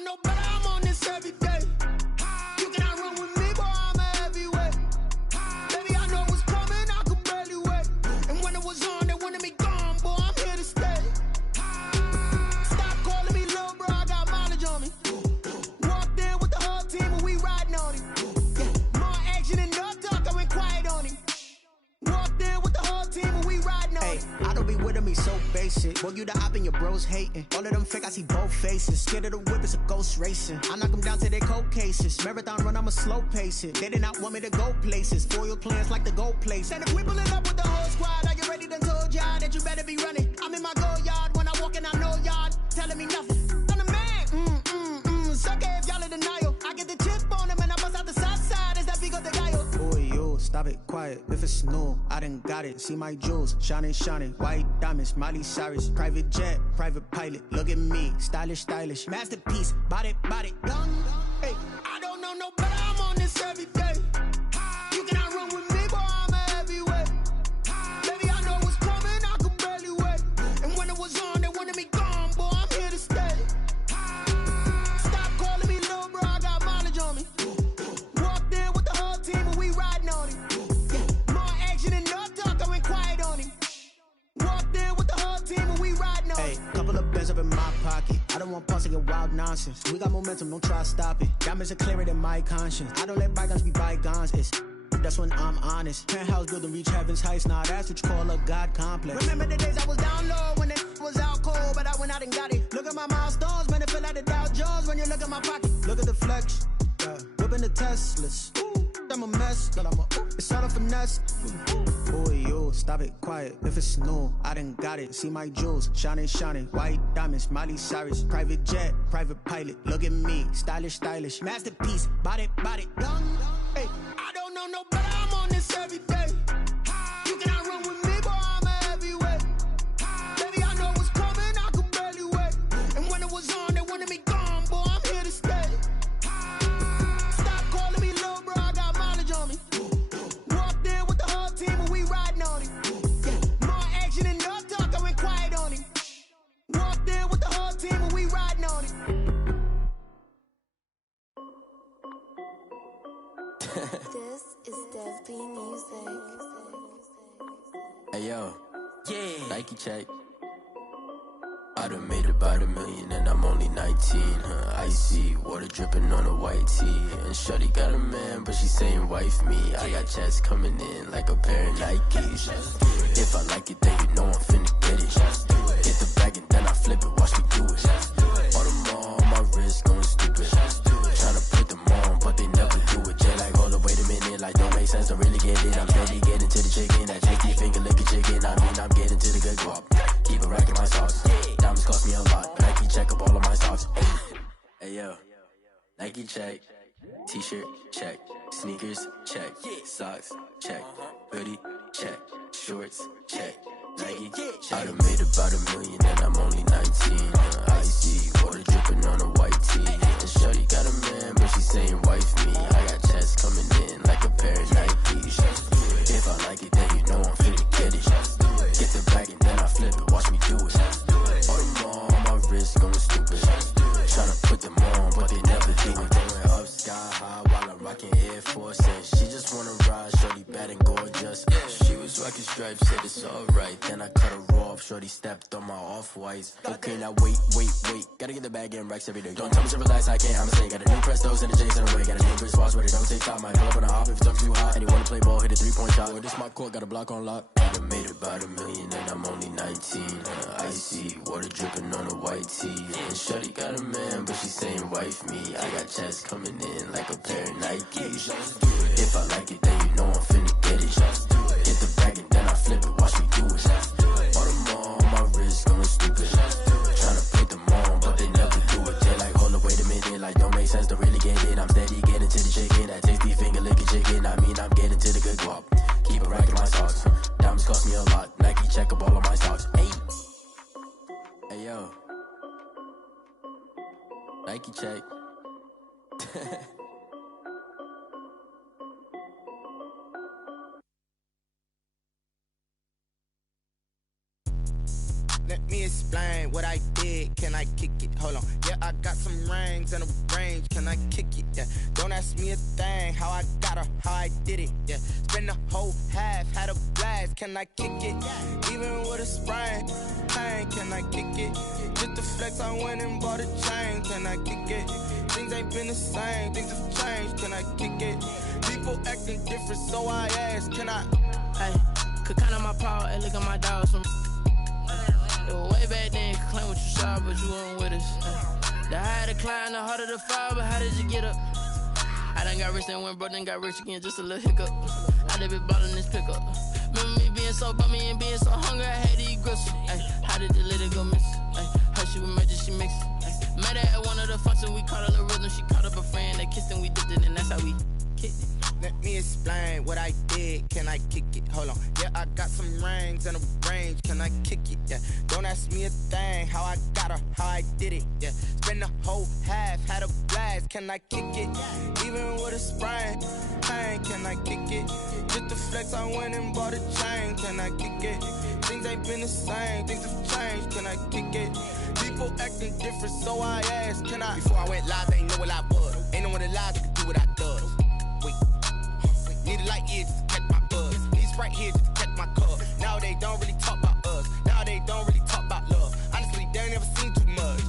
know no better, I'm on this every day. You cannot run with me, boy, I'm a heavyweight. Baby, I know what's coming, I could barely wait. And when it was on, they wanted me gone, boy, I'm here to stay. Stop calling me little bro, I got mileage on me. Walked in with the whole team and we riding on him. Yeah, more action and no talk, I went quiet on him. Walked in with the whole team and we riding on him. I don't be with him, he's so basic. Boy, you the op and your bros hating. All of them fake, I see both faces. Scared of the whip, it's a ghost racing. I knock them down to their cold cases. Marathon run, I'ma slow pace it. They did not want me to go places. Foil plans like the gold place. And if we pulling up with the whole squad, I get ready to told y'all that you better be running. I'm in my go yard, when I walk in, I know y'all telling me nothing. I'm the man, suck it if y'all in denial. I get the chip on him and I bust out the south side. Is that big of the guy? Boy, you, stop it, quiet. If it's new, I done got it. See my jewels, shining, shining. White diamonds, Miley Cyrus. Private jet, private pilot. Look at me, stylish, stylish. Masterpiece, body, young. Hey, I don't know no better, I'm on this every day. You cannot run with me, boy, I'm a heavyweight. Baby, I know what's coming, I could barely wait. And when it was on, they wanted me gone, boy, I'm here to stay. Stop calling me little bro, I got mileage on me. Walked in with the whole team and we riding on him. Yeah, more action and no talk, I went quiet on him. Walked in with the whole team and we riding on him. Couple of bands up in my pocket. I don't want pulse to get wild nonsense. We got momentum, don't try to stop it. Diamonds are clearer than my conscience. I don't let bygones be bygones. That's when I'm honest. Penthouse building, reach heaven's heights. Nah, that's what you call a God complex. Remember the days I was down low when it was out cold, but I went out and got it. Look at my milestones, man, it feel like the Dow Jones when you look at my pocket. Look at the flex, whipping the Teslas. I'm a mess, but it's all a finesse. Boy, you, stop it, quiet. If it's new, I done got it. See my jewels, shining, shining. White diamonds, Miley Cyrus. Private jet, private pilot. Look at me, stylish, stylish. Masterpiece, body, young. Hey, I don't know no better, I'm on this every day. You cannot run with me, boy, I'm a heavyweight. Baby, I know what's coming, I could barely wait. And when it was on, they wanted me gone, boy, I'm here to stay. Stop calling me little bro, I got mileage on me. Walked in with the whole team and we riding on him. Yeah, more action and no talk, I went quiet on him. Walked in with the whole team and we riding on him. This is Dev B Music. Hey yo, yeah, Nike check. I done made about $1 million and I'm only 19. Icy water dripping on a white tee. And shorty got a man, but she saying wife me. I got checks coming in like a pair of Nikes. If I like it, then you know I'm finna get it. Get the bag and then I flip it, watch me do it. All them on my wrist going stupid. Tryna put them on, but they never do it. Jay like, hold up, wait a minute, like don't make sense, don't really get it. I'm steady getting to the chicken, that tasty finger licking chicken. I mean, I'm getting to the good guap. Keep a rack in my sauce. Diamonds cost me a lot. Nike check up all of my socks. Hey yo, Nike check. T-shirt check. Sneakers check. Socks check. Hoodie check. Shorts check. Nike check. I done made about $1 million and I'm only 19. Icy water dripping on a white tee. And shorty got a man, but she saying wife me. I got checks coming in like a pair of Nikes. If I like it, then you know I'm finna get it. Get the bag and then I flip it, watch me do it. All them on my wrist going stupid. Tryna put them on, but they never do it. Going up sky high while I'm rocking Air Force. And she just wanna ride, shorty bad and gorgeous. She was rocking stripes, said it's alright. Then I cut her off, shorty stepped on my off-whites. Okay, now wait. Gotta get the bag and racks every day. Don't tell me to relax, I can't, I'ma say. Got a new Prestos and a J's in the way. Got a new Chris Foss, but it don't take time. Might pull up on a hop if it's up too hot. And he wanna play ball, hit a 3-point shot. Or this my court, got a block on lock. I done made about $1 million and I'm only 19. Icy water dripping on a white tee. And shorty got a man, but she saying wife me. I got checks coming in like a pair of Nikes. If I like it, then you know I'm finna get it. Get the bag and then I flip it, watch me do it. All them on my wrist going stupid. Tryna put them on, but they never do it. They like, hold up, wait a minute, like don't make sense, don't really get it. I'm steady getting to the chicken, that tasty finger licking chicken. I mean, I'm getting to the good guap. Keep a rack in my socks. Diamonds cost me a lot. Nike check up all of my socks. Hey yo, Nike check. Let me explain what I did. Can I kick it? Hold on. Yeah, I got some rings and a range. Can I kick it? Yeah. Don't ask me a thing. How I got her, how I did it. Yeah. Spend the whole half, had a blast. Can I kick it? Even with a sprain. Pain, can I kick it? Just the flex, I went and bought a chain. Can I kick it? Things ain't been the same. Things have changed. Can I kick it? People acting different, so I ask. Can I? Hey, could count on my power and look at my dogs from. Way back then, could claim what you saw, but you weren't with us. The higher the climb, the harder the fall, but how did you get up? I done got rich, then went broke, then got rich again, just a little hiccup. I done been ballin' this pickup. Remember me being so bummy and being so hungry, I had to eat gristle. Ay, how did the little go miss? Ay, her she was major, she mixed. Met her at one of the functions, we caught a little rhythm, she caught up a friend, they kissed and we dipped it, and that's how we kicked it. Let me explain what I did. Can I kick it? Hold on. Yeah, I got some rings and a range. Can I kick it? Yeah. Don't ask me a thing. How I got her, how I did it. Yeah. Spend the whole half, had a blast. Can I kick it? Even with a sprain. Pain, can I kick it? Just the flex, I went and bought a chain. Can I kick it? Things ain't been the same. Things have changed. Can I kick it? People acting different, so I asked. Can I? Before I went live, they ain't know what I was. Ain't no one alive that could do what I does. Wait. Need a light here just to catch my buzz. Need Sprite here just to catch my cup. Now they don't really talk about us. Now they don't really talk about love. Honestly, they ain't never seen too much.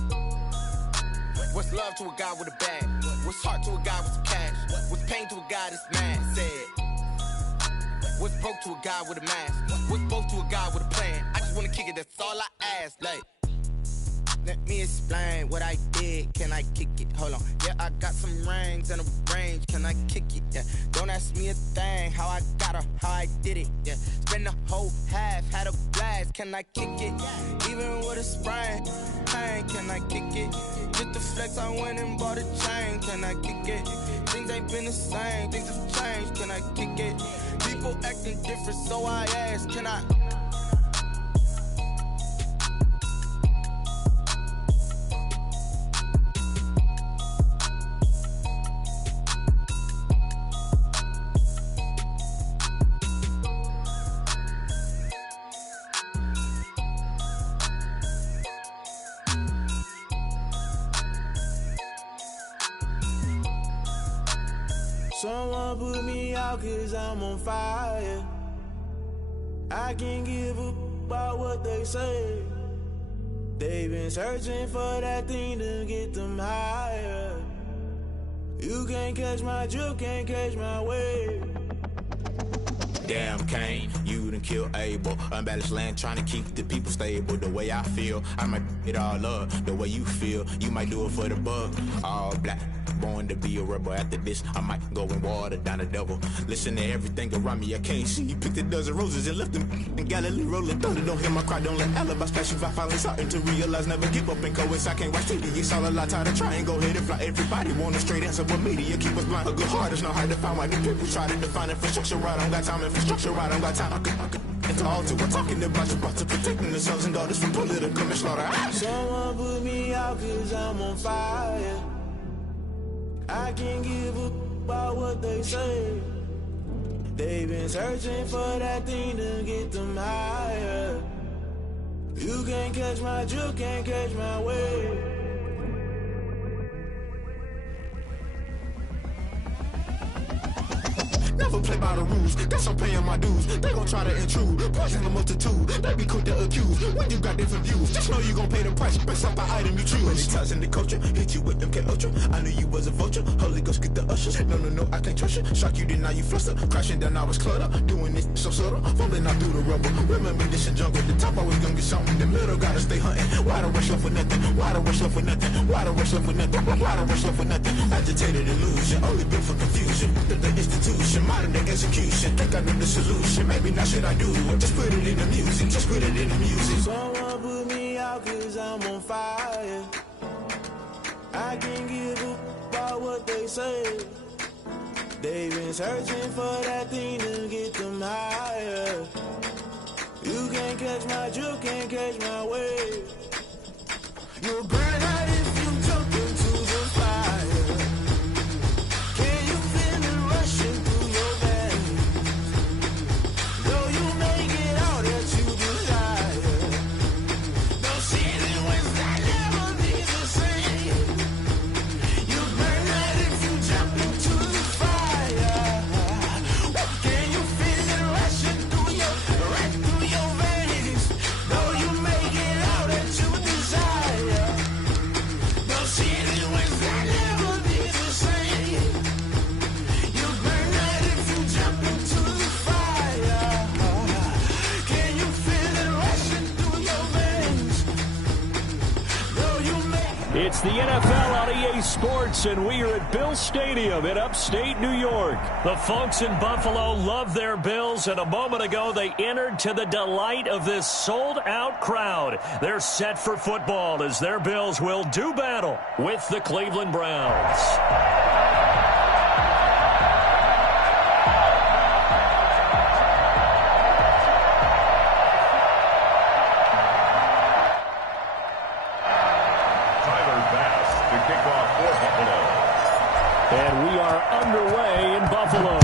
What's love to a guy with a bag? What's heart to a guy with some cash? What's pain to a guy that's mad? Said. What's broke to a guy with a mask? What's broke to a guy with a plan? I just wanna kick it, that's all I ask. Like, let me explain what I did. Can I kick it? Hold on. Yeah, I got some rings and a range. Can I kick it? Yeah. Don't ask me a thing. How I got her, how I did it. Yeah. Spend the whole half, had a blast. Can I kick it? Even with a sprain. Pain, can I kick it? Just the flex, I went and bought a chain. Can I kick it? Things ain't been the same. Things have changed. Can I kick it? People acting different, so I ask. Can I? Someone put me out cause I'm on fire. I can't give up about what they say. They've been searching for that thing to get them higher. You can't catch my drift, can't catch my wave. Damn Kane, you done killed Abel. Unbalanced land trying to keep the people stable. The way I feel, I might it all up. The way you feel, you might do it for the bug. All black, born to be a rebel. After this, I might go and water down the devil. Listen to everything around me, I can't see. Picked a dozen roses and left them in Galilee rolling thunder. Don't hear my cry, don't let alibis pass you. I finally starting to realize, never give up and coincide. Can't watch TV, it's all a lot. Tired of trying, go ahead and fly. Everybody want a straight answer, but media keep us blind. A good heart is not hard to find. Why the people try to define infrastructure right? I don't got time, infrastructure right? I don't got time. I could it's all to we're talking about you, about to protecting the sons and daughters from political and slaughter. Someone put me out cause I'm on fire. I can't give up about what they say. They've been searching for that thing to get them higher. You can't catch my drift, can't catch my wave. Never play by the rules, guess I'm paying my dues. They gon' try to intrude, poison the multitude. They be quick to accuse, when you got different views. Just know you gon' pay the price, based off the item you choose. Many times in the culture, hit you with them K-Ultra. I knew you was a vulture, Holy Ghost get the ushers. No, I can't trust you. Shock you, then now you fluster. Crashing down, I was cluttered. Doing this so subtle, falling out through the rubble. Remember this in jungle, the top always gonna get something. In the middle, gotta stay hunting. Why the rush love for nothing? Why the rush love for nothing? Why the rush love for nothing? Why the rush love for nothing? Agitated illusion, only built for confusion. The institution, modern day execution. Think I know the solution, maybe not should I do it. Just put it in the music, just put it in the music. Someone put me out cause I'm on fire. I can't give up about what they say. They've been searching for that thing to get them higher. You can't catch my drift, can't catch my wave. You'll burn out if you jump into the fire. Can you feel it rushing through your veins? Though you make it out that you desire, It's the NFL on EA Sports, and we are at Bill Stadium in upstate New York. The folks in Buffalo love their Bills, and a moment ago they entered to the delight of this sold-out crowd. They're set for football as their Bills will do battle with the Cleveland Browns. And we are underway in Buffalo.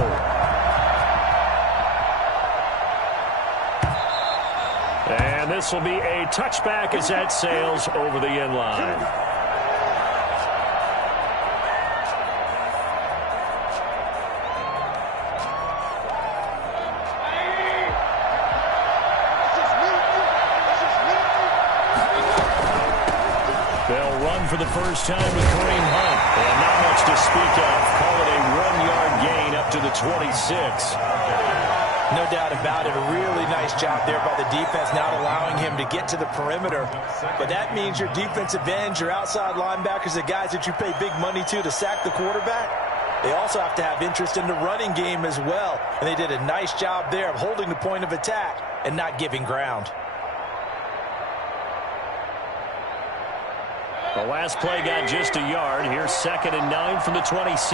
And this will be a touchback as that sails over the end line. They'll run for the first time with Kareem Hunt. And not much to speak of. Call it a 1-yard gain up to the 26. No doubt about it. A really nice job there by the defense, not allowing him to get to the perimeter. But that means your defensive ends, your outside linebackers, the guys that you pay big money to sack the quarterback, they also have to have interest in the running game as well. And they did a nice job there of holding the point of attack and not giving ground. The last play got just a yard. Here's 2nd and 9 from the 26.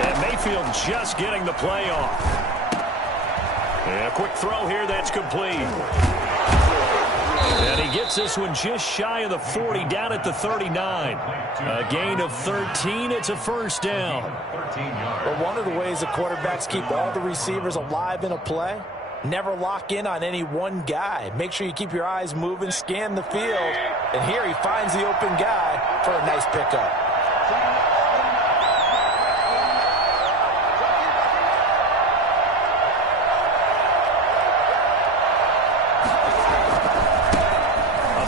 And Mayfield just getting the play off. And a quick throw here that's complete. And he gets this one just shy of the 40, down at the 39. A gain of 13. It's a first down. Well, one of the ways the quarterbacks keep all the receivers alive in a play, never lock in on any one guy. Make sure you keep your eyes moving, scan the field. And here he finds the open guy for a nice pickup.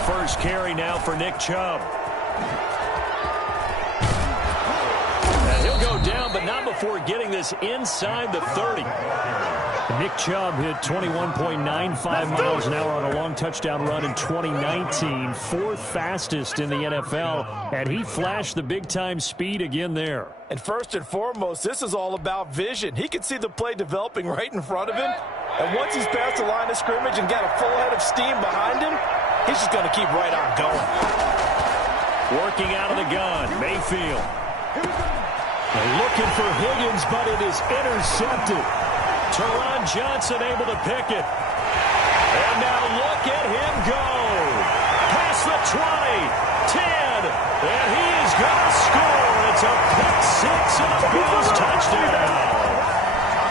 First carry now for Nick Chubb. And he'll go down, but not before getting this inside the 30. Nick Chubb hit 21.95 miles an hour on a long touchdown run in 2019, 4th fastest in the NFL, and he flashed the big-time speed again there. And first and foremost, this is all about vision. He can see the play developing right in front of him, and once he's past the line of scrimmage and got a full head of steam behind him, he's just going to keep right on going. Working out of the gun, Mayfield. They're looking for Higgins, but it is intercepted. Teron Johnson able to pick it. And now look at him go. Past the 20, 10, and he is going to score. It's a pick six and a Bills touchdown.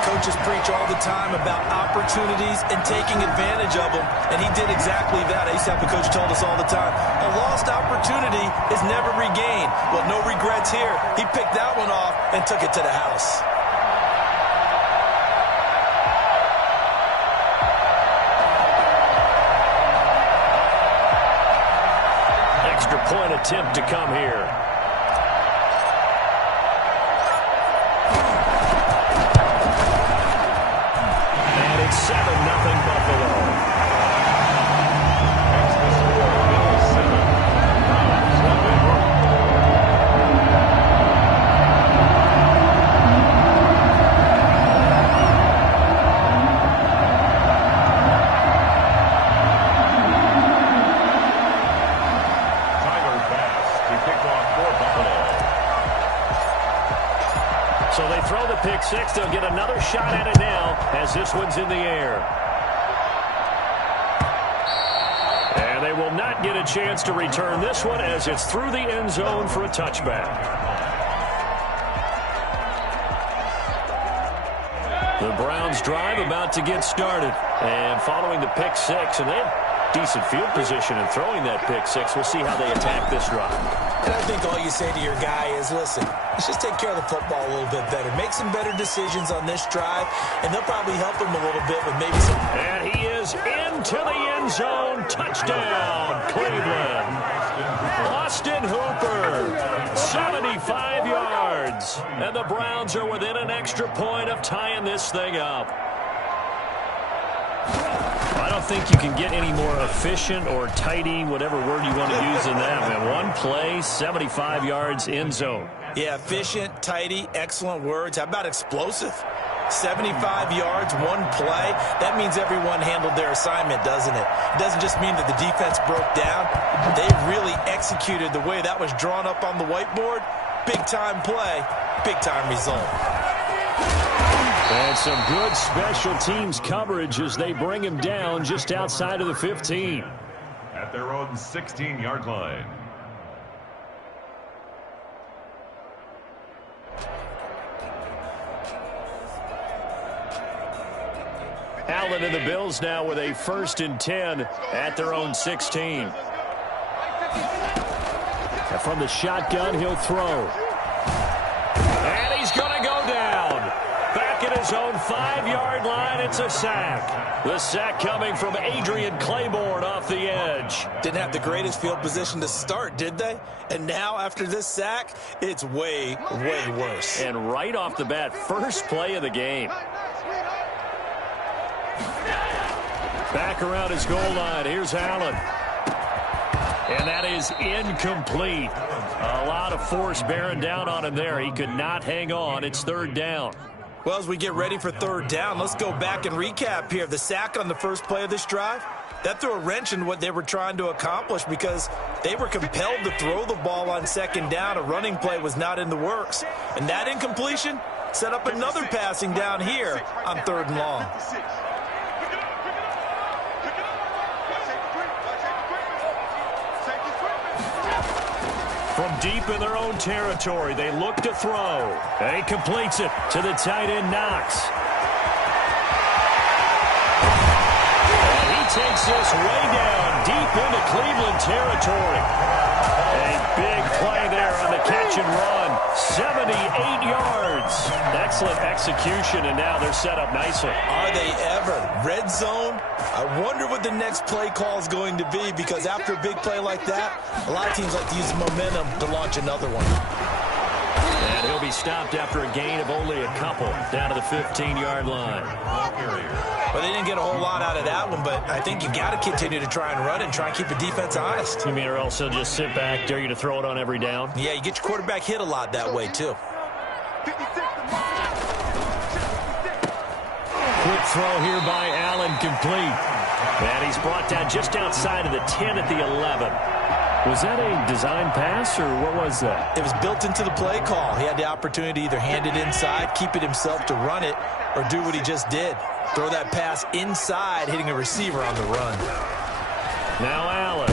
Coaches preach all the time about opportunities and taking advantage of them, and he did exactly that. I used to have a coach told us all the time, a lost opportunity is never regained. Well, no regrets here. He picked that one off and took it to the house. Extra point attempt to come here. It's 7-0 Buffalo. So they throw the pick six. They'll get another shot at it now as this one's in the air. And they will not get a chance to return this one as it's through the end zone for a touchback. The Browns drive about to get started. And following the pick six, and they have decent field position in throwing that pick six. We'll see how they attack this drive. And I think all you say to your guy is, listen, let's just take care of the football a little bit better. Make some better decisions on this drive, and they'll probably help him a little bit with maybe some... And he is into the end zone. Touchdown, Cleveland. Austin Hooper, 75 yards. And the Browns are within an extra point of tying this thing up. I don't think you can get any more efficient or tidy, whatever word you want to use in that. I mean, one play, 75 yards, end zone. Yeah, efficient, tidy, excellent words. How about explosive? 75 yards, one play. That means everyone handled their assignment, doesn't it? It doesn't just mean that the defense broke down. They really executed the way that was drawn up on the whiteboard. Big-time play, big-time result. And some good special teams coverage as they bring him down just outside of the 15. At their own 16-yard line. Allen and the Bills now with a 1st and 10 at their own 16. And from the shotgun, he'll throw. And he's going to go down. Back at his own 5-yard line, it's a sack. The sack coming from Adrian Claiborne off the edge. Didn't have the greatest field position to start, did they? And now, after this sack, it's way, way worse. And right off the bat, first play of the game. Back around his goal line. Here's Allen. And that is incomplete. A lot of force bearing down on him there. He could not hang on. It's 3rd down. Well, as we get ready for 3rd down, let's go back and recap here. The sack on the first play of this drive, that threw a wrench in what they were trying to accomplish because they were compelled to throw the ball on 2nd down. A running play was not in the works. And that incompletion set up another passing down here on 3rd and long. From deep in their own territory, they look to throw. And he completes it to the tight end, Knox. And he takes this way down, deep into Cleveland territory. A big play there on the catch and run. 78 yards. Excellent execution, and now they're set up nicely. Are they ever? Red zone? I wonder what the next play call is going to be, because after a big play like that, a lot of teams like to use momentum to launch another one. And he'll be stopped after a gain of only a couple down to the 15-yard line. Well, they didn't get a whole lot out of that one, but I think you got to continue to try and run and try and keep the defense honest. You mean or else he'll just sit back, dare you to throw it on every down? Yeah, you get your quarterback hit a lot that way, too. Quick throw here by Allen, complete. And he's brought down just outside of the 10 at the 11. Was that a design pass, or what was that? It was built into the play call. He had the opportunity to either hand it inside, keep it himself to run it, or do what he just did. Throw that pass inside, hitting a receiver on the run. Now Allen.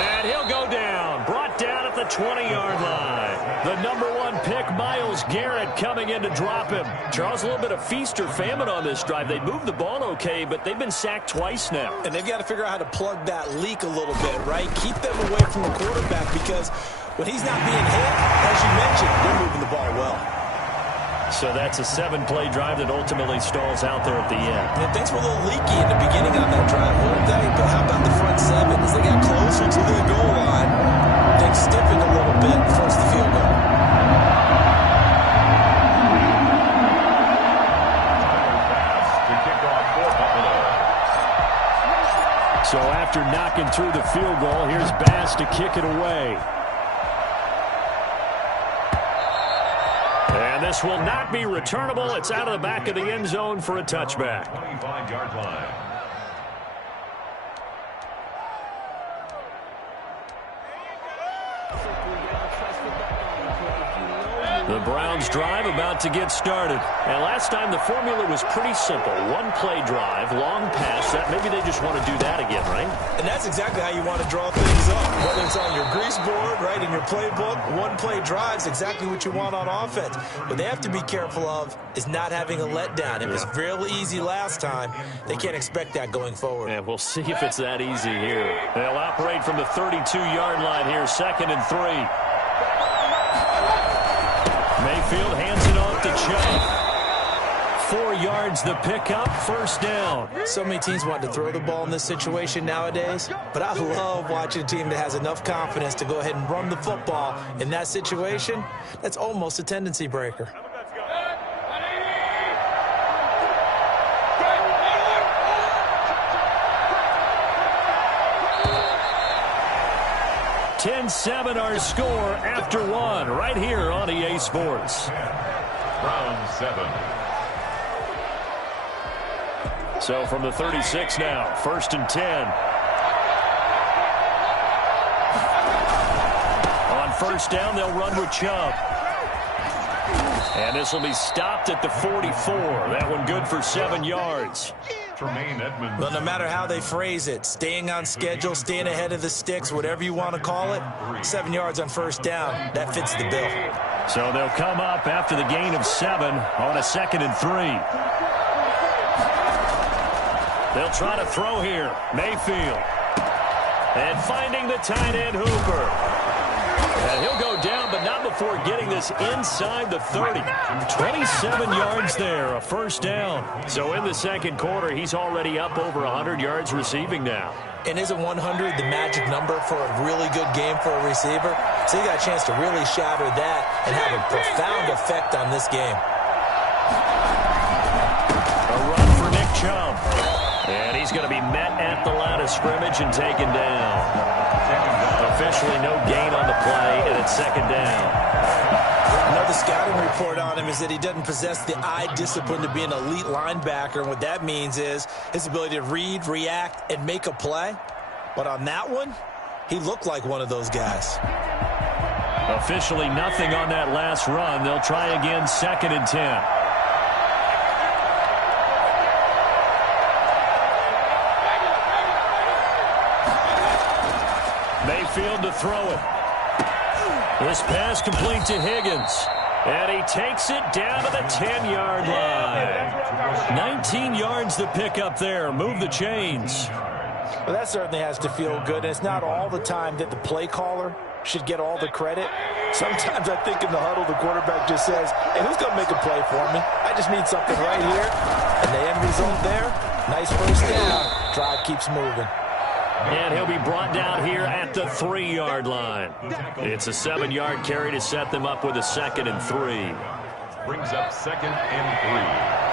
And he'll go down. Brought down at the 20-yard line. The #1 pick, Myles Garrett, coming in to drop him. Charles, a little bit of feast or famine on this drive. They moved the ball okay, but they've been sacked twice now. And they've got to figure out how to plug that leak a little bit, right? Keep them away from the quarterback, because when he's not being hit, as you mentioned, they're moving the ball well. So that's a 7-play drive that ultimately stalls out there at the end. And things were a little leaky in the beginning on that drive, weren't they? But how about the front 7? As they got closer to the goal line, things stiffened a little bit and forced the field goal. So after knocking through the field goal, here's Bass to kick it away. And this will not be returnable. It's out of the back of the end zone for a touchback. 25-yard line. The Browns drive about to get started. And last time the formula was pretty simple. 1-play drive, long pass. That maybe they just want to do that again, right? And that's exactly how you want to draw things up. Whether it's on your grease board, right, in your playbook, 1-play drive is exactly what you want on offense. What they have to be careful of is not having a letdown. It was real easy last time. They can't expect that going forward. And we'll see if it's that easy here. They'll operate from the 32-yard line here, 2nd and 3. Mayfield hands it off to Chubb. 4 yards the pickup, first down. So many teams want to throw the ball in this situation nowadays, but I love watching a team that has enough confidence to go ahead and run the football. In that situation, that's almost a tendency breaker. $10-7 our score after 1 right here on EA Sports. Round 7. So from the 36 now, 1st and 10. On first down, they'll run with Chubb. And this will be stopped at the 44. That one good for 7 yards. Well, no matter how they phrase it, staying on schedule, staying ahead of the sticks, whatever you want to call it, 7 yards on first down, that fits the bill. So they'll come up after the gain of 7 on a 2nd and 3. They'll try to throw here. Mayfield. And finding the tight end, Hooper. And he'll go down, but not before getting this inside the 30. 27 yards there, a first down. So in the second quarter, he's already up over 100 yards receiving now. And isn't 100 the magic number for a really good game for a receiver? So you got a chance to really shatter that and have a profound effect on this game. A run for Nick Chubb. And he's going to be met at the line of scrimmage and taken down. Officially no gain on the play, and it's 2nd down. Another scouting report on him is that he doesn't possess the eye discipline to be an elite linebacker. And what that means is his ability to read, react, and make a play. But on that one, he looked like one of those guys. Officially nothing on that last run. They'll try again, 2nd and 10. Mayfield to throw it. This pass complete to Higgins. And he takes it down to the 10-yard line. 19 yards the pickup there. Move the chains. Well, that certainly has to feel good. And it's not all the time that the play caller should get all the credit. Sometimes I think in the huddle, the quarterback just says, hey, who's going to make a play for me? I just need something right here. And the end result there, nice first down. Drive keeps moving. And he'll be brought down here at the 3-yard line. It's a 7-yard carry to set them up with a 2nd and 3. Brings up 2nd and 3.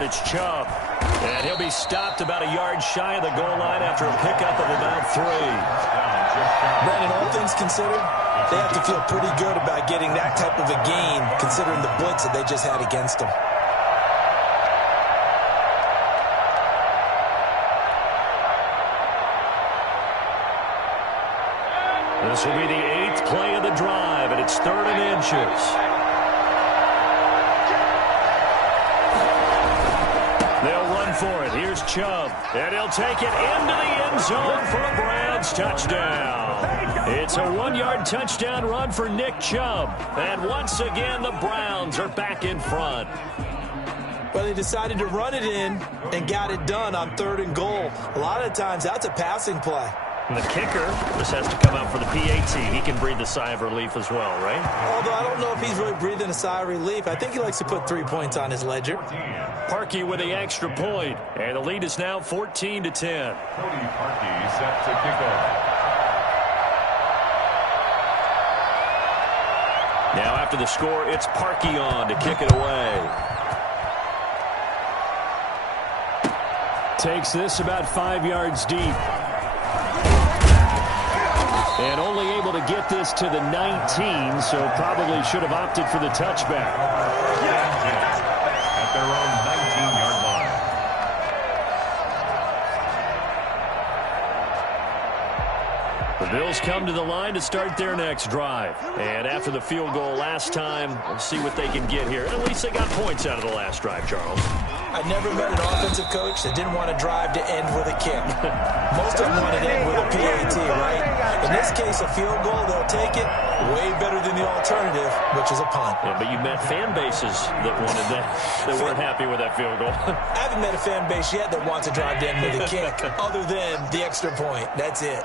It's Chubb. And he'll be stopped about a yard shy of the goal line after a pickup of about 3. Brandon, all things considered, they have to feel pretty good about getting that type of a gain, considering the blitz that they just had against them. This will be the 8th play of the drive, and it's 3rd and inches. They'll run for it. Here's Chubb. And he'll take it into the end zone for a Browns touchdown. It's a 1-yard touchdown run for Nick Chubb. And once again, the Browns are back in front. Well, they decided to run it in and got it done on 3rd and goal. A lot of times, that's a passing play. And the kicker just has to come out for the PAT. He can breathe a sigh of relief as well, right? Although I don't know if he's really breathing a sigh of relief. I think he likes to put 3 points on his ledger. Parkey with the extra point. And the lead is now 14-10. Cody Parkey set to kick off. Now after the score, it's Parkey on to kick it away. Takes this about 5 yards deep. And only able to get this to the 19, so probably should have opted for the touchback. At their own 19-yard line. The Bills come to the line to start their next drive. And after the field goal last time, we'll see what they can get here. At least they got points out of the last drive, Charles. I never met an offensive coach that didn't want to drive to end with a kick. Most of them wanted to end with a PAT, right? In this case, a field goal, they'll take it. Way better than the alternative, which is a punt. Yeah, but you met fan bases that wanted that, that weren't happy with that field goal. I haven't met a fan base yet that wants to drive to end with a kick, other than the extra point. That's it.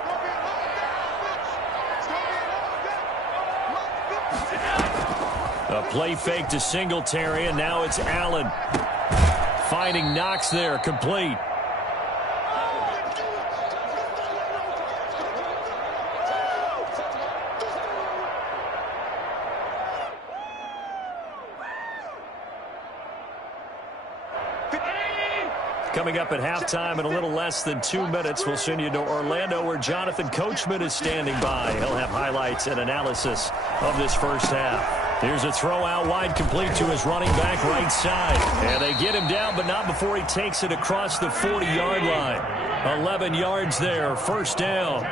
A play fake to Singletary, and now it's Allen. Finding Knox there, complete. Coming up at halftime in a little less than 2 minutes, we'll send you to Orlando where Jonathan Coachman is standing by. He'll have highlights and analysis of this first half. Here's a throw out wide, complete to his running back right side. And they get him down, but not before he takes it across the 40-yard line. 11 yards there, first down.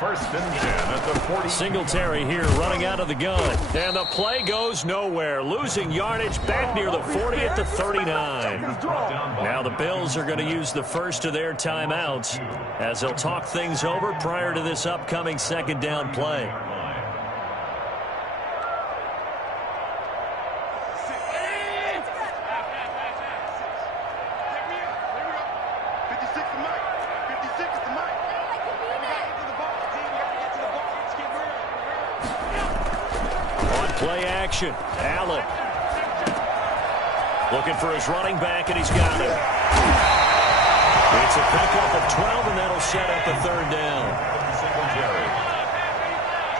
First and 10 at the 40. Singletary here running out of the gun. And the play goes nowhere. Losing yardage back near the 40 at the 39. Now the Bills are going to use the first of their timeouts as they'll talk things over prior to this upcoming second down play. Allen looking for his running back, and he's got it. It's a pickup of 12, and that'll set up a third down.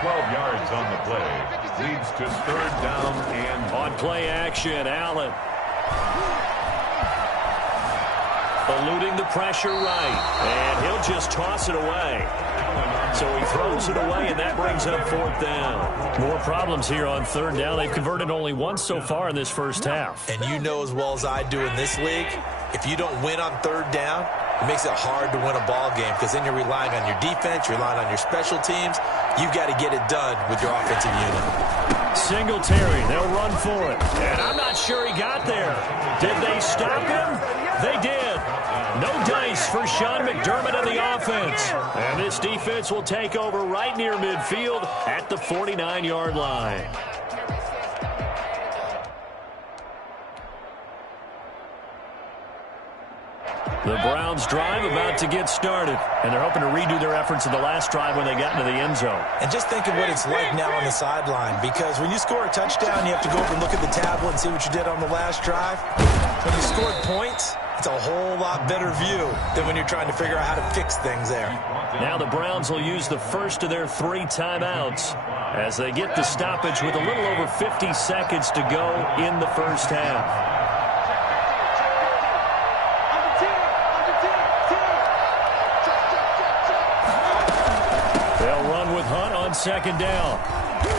12 yards on the play. Leads to third down and... On play action, Allen. Eluding the pressure right, and he'll just toss it away. So he throws it away, and that brings up fourth down. More problems here on third down. They've converted only once so far in this first half. And you know as well as I do in this league, if you don't win on third down, it makes it hard to win a ball game because then you're relying on your defense, you're relying on your special teams. You've got to get it done with your offensive unit. Singletary, they'll run for it. And I'm not sure he got there. Did they stop him? They did. No dice for Sean McDermott and the offense. And this defense will take over right near midfield at the 49-yard line. The Browns drive about to get started, and they're hoping to redo their efforts in the last drive when they got into the end zone. And just think of what it's like now on the sideline, because when you score a touchdown, you have to go over and look at the tablet and see what you did on the last drive. When you scored points, it's a whole lot better view than when you're trying to figure out how to fix things there. Now the Browns will use the first of their 3 timeouts as they get the stoppage with a little over 50 seconds to go in the first half. They'll run with Hunt on second down.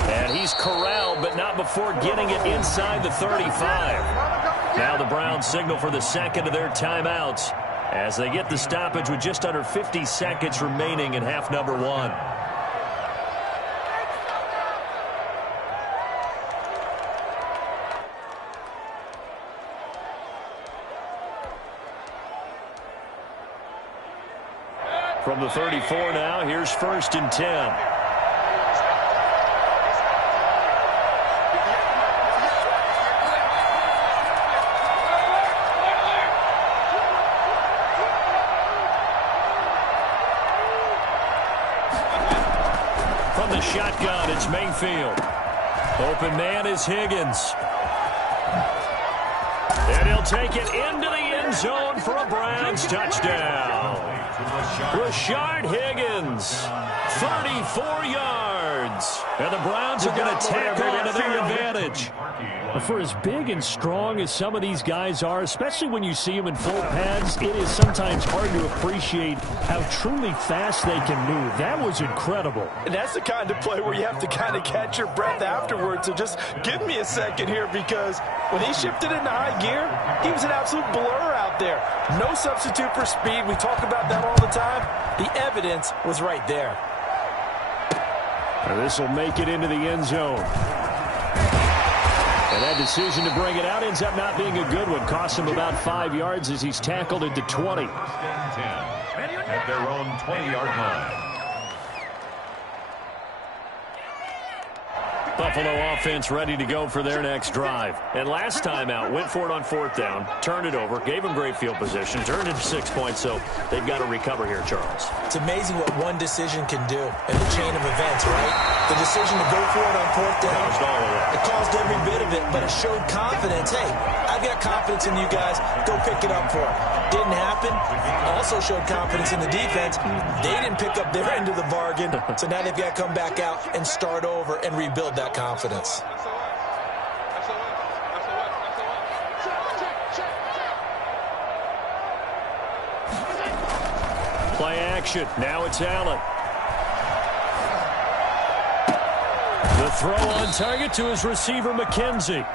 And he's corralled, but not before getting it inside the 35. Now the Browns signal for the second of their timeouts as they get the stoppage with just under 50 seconds remaining in half number 1. From the 34 now, here's first and 10. From the shotgun, it's Mayfield. Open man is Higgins. And he'll take it into the end zone for a Browns touchdown. Rashard Higgins, 34 yards. And the Browns are going to tack on to their advantage. For as big and strong as some of these guys are, especially when you see them in full pads, it is sometimes hard to appreciate how truly fast they can move. That was incredible. And that's the kind of play where you have to kind of catch your breath afterwards. So just give me a second here, because when he shifted into high gear, he was an absolute blur out there. No substitute for speed. We talk about that all the time. The evidence was right there. This will make it into the end zone. And that decision to bring it out ends up not being a good one. Costs him about 5 yards as he's tackled into 20. 10 at their own 20-yard line. Buffalo offense ready to go for their next drive. And last time out, went for it on 4th down, turned it over, gave them great field position, turned into 6 points, so they've got to recover here, Charles. It's amazing what one decision can do in the chain of events, right? The decision to go for it on 4th down, it caused every bit of it, but it showed confidence. Hey, I've got confidence in you guys. Go pick it up for it. Didn't happen. Also showed confidence in the defense. They didn't pick up their end of the bargain, so now they've got to come back out and start over and rebuild that confidence. Play action. Now it's Allen. The throw on target to his receiver, McKenzie.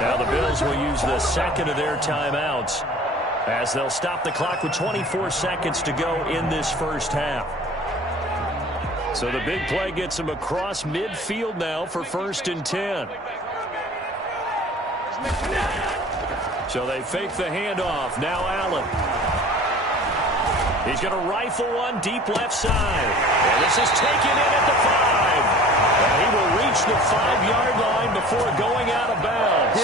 Now the Bills will use the second of their timeouts as they'll stop the clock with 24 seconds to go in this first half. So the big play gets him across midfield now for 1st and 10. So they fake the handoff. Now Allen. He's going to rifle one deep left side. And this is taken in at the 5. And he will reach the 5-yard line before going out of bounds.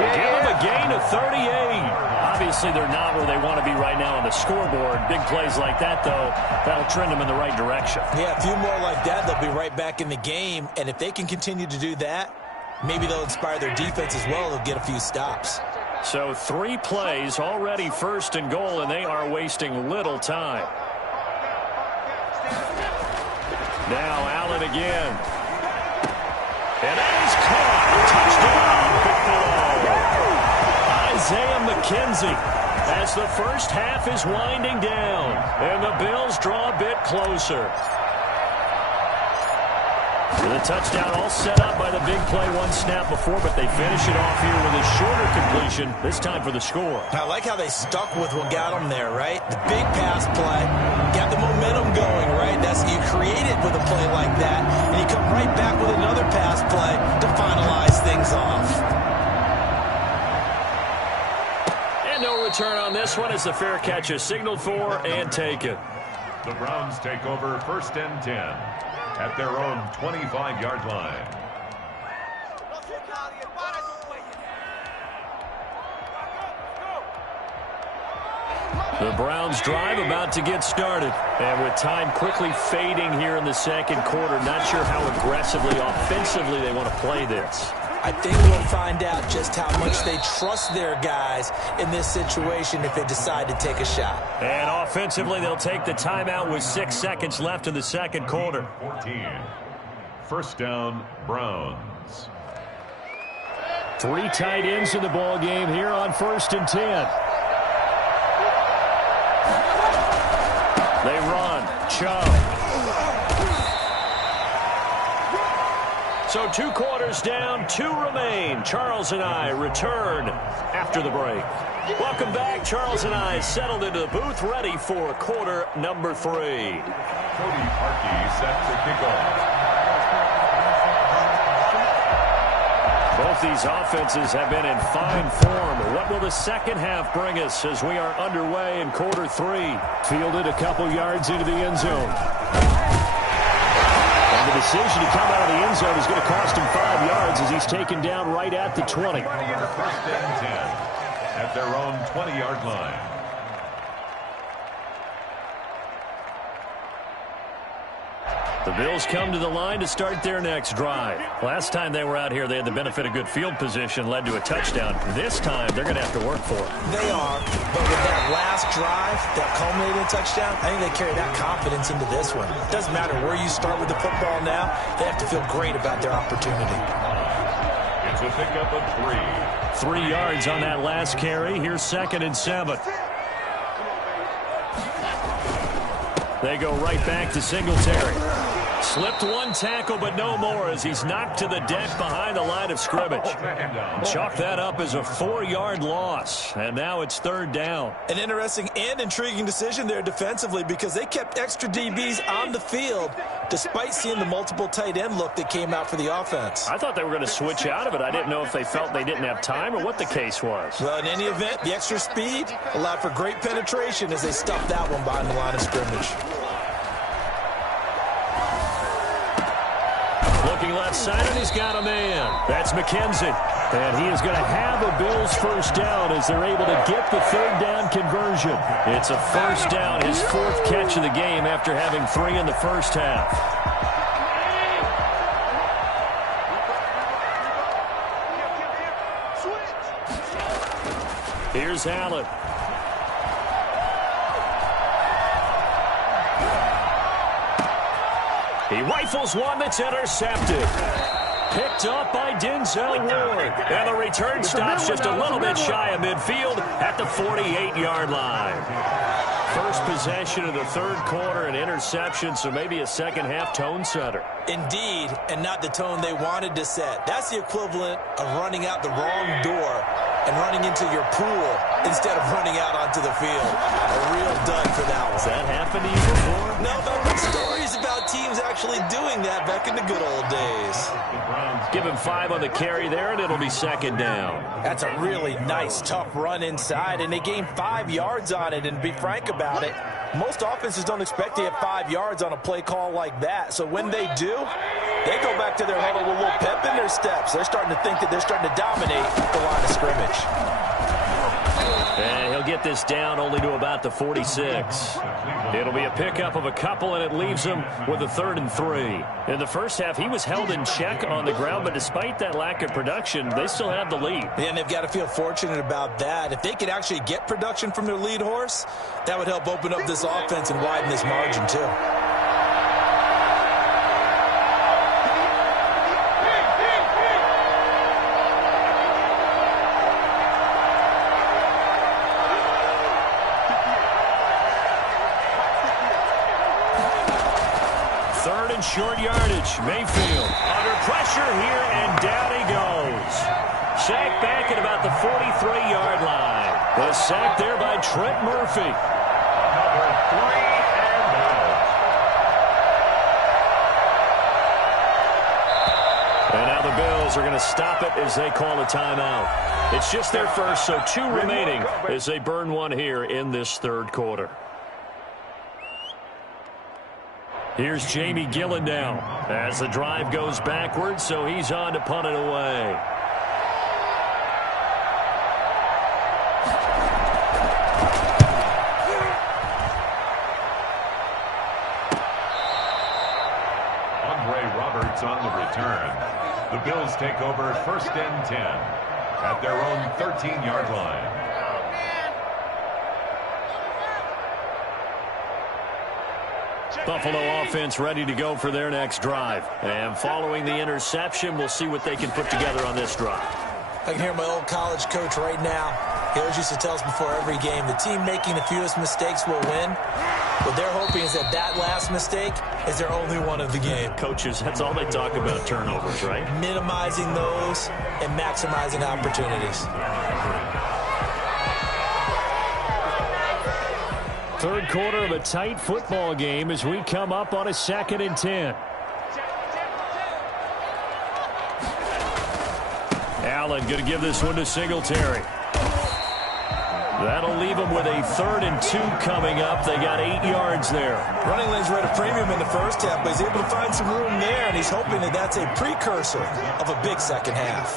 Give him a gain of 38. Obviously, they're not where they want to be right now on the scoreboard. Big plays like that, though, that'll trend them in the right direction. Yeah, a few more like that, they'll be right back in the game. And if they can continue to do that, maybe they'll inspire their defense as well. They'll get a few stops. So 3 plays, already 1st and goal, and they are wasting little time. Now Allen again. And that is caught. Touchdown, Buffalo. Isaiah McKenzie as the first half is winding down. And the Bills draw a bit closer. The touchdown all set up by the big play one snap before, but they finish it off here with a shorter completion, this time for the score. I like how they stuck with what got them there, right? The big pass play, got the momentum going, right? That's you create it with a play like that, and you come right back with another pass play to finalize things off. And no return on this one as the fair catch is signaled for and taken. The Browns take over 1st and 10. At their own 25-yard line. The Browns drive about to get started. And with time quickly fading here in the second quarter, not sure how aggressively, offensively they want to play this. I think we'll find out just how much they trust their guys in this situation if they decide to take a shot. And offensively, they'll take the timeout with 6 seconds left in the second quarter. 14. 1st down, Browns. 3 tight ends in the ball game here on 1st and 10. They run. Chubb. So 2 quarters down, 2 remain. Charles and I return after the break. Welcome back. Charles and I settled into the booth, ready for quarter number 3. Cody Parkey set to kick off. Both these offenses have been in fine form. What will the second half bring us as we are underway in quarter 3? Fielded a couple yards into the end zone. The decision to come out of the end zone is going to cost him 5 yards as he's taken down right at the 20. 1st and 10 at their own 20-yard line. The Bills come to the line to start their next drive. Last time they were out here, they had the benefit of good field position, led to a touchdown. This time, they're going to have to work for it. They are, but with that last drive that culminated in a touchdown, I think they carry that confidence into this one. It doesn't matter where you start with the football now. They have to feel great about their opportunity. It's a pickup of 3. 3 yards on that last carry. Here's 2nd and 7. They go right back to Singletary. Slipped one tackle, but no more as he's knocked to the deck behind the line of scrimmage. Chalk that up as a 4-yard loss, and now it's third down. An interesting and intriguing decision there defensively because they kept extra DBs on the field despite seeing the multiple tight end look that came out for the offense. I thought they were going to switch out of it. I didn't know if they felt they didn't have time or what the case was. Well, in any event, the extra speed allowed for great penetration as they stuffed that one behind the line of scrimmage. Looking left side, and he's got a man. That's McKenzie. And he is going to have a Bills first down as they're able to get the third down conversion. It's a first down, his 4th catch of the game after having 3 in the first half. Here's Allen. He rifles one that's intercepted. Picked up by Denzel Ward. And the return stops just a little bit shy of midfield at the 48-yard line. First possession of the third quarter, an interception, so maybe a second-half tone setter. Indeed, and not the tone they wanted to set. That's the equivalent of running out the wrong door and running into your pool instead of running out onto the field. A real dud for that one. Has that happened to you before? No, but I've heard stories about teams actually doing that back in the good old days. Give him 5 on the carry there, and it'll be second down. That's a really nice, tough run inside, and they gained 5 yards on it. And to be frank about it, most offenses don't expect to get 5 yards on a play call like that. So when they do, they go back to their huddle with a little pep in their steps. They're starting to think that they're starting to dominate the line of scrimmage. And he'll get this down only to about the 46. It'll be a pickup of a couple, and it leaves him with a 3rd and 3. In the first half, he was held in check on the ground, but despite that lack of production, they still have the lead. And they've got to feel fortunate about that. If they could actually get production from their lead horse, that would help open up this offense and widen this margin too. Short yardage. Mayfield under pressure here, and down he goes. Sacked back at about the 43-yard line. The sack there by Trent Murphy. Number 3 and out. And now the Bills are going to stop it as they call a timeout. It's just their first, so 2 remaining as they burn one here in this third quarter. Here's Jamie Gillen now as the drive goes backwards, so he's on to punt it away. Andre Roberts on the return. The Bills take over 1st and 10 at their own 13-yard line. Buffalo offense ready to go for their next drive. And following the interception, we'll see what they can put together on this drive. I can hear my old college coach right now. He always used to tell us before every game, the team making the fewest mistakes will win. What they're hoping is that that last mistake is their only one of the game. Coaches, that's all they talk about, turnovers, right? Minimizing those and maximizing opportunities. Third quarter of a tight football game as we come up on a 2nd and 10. Allen going to give this one to Singletary. That'll leave them with a 3rd and 2 coming up. They got 8 yards there. Running lanes were at a premium in the first half, but he's able to find some room there, and he's hoping that that's a precursor of a big second half.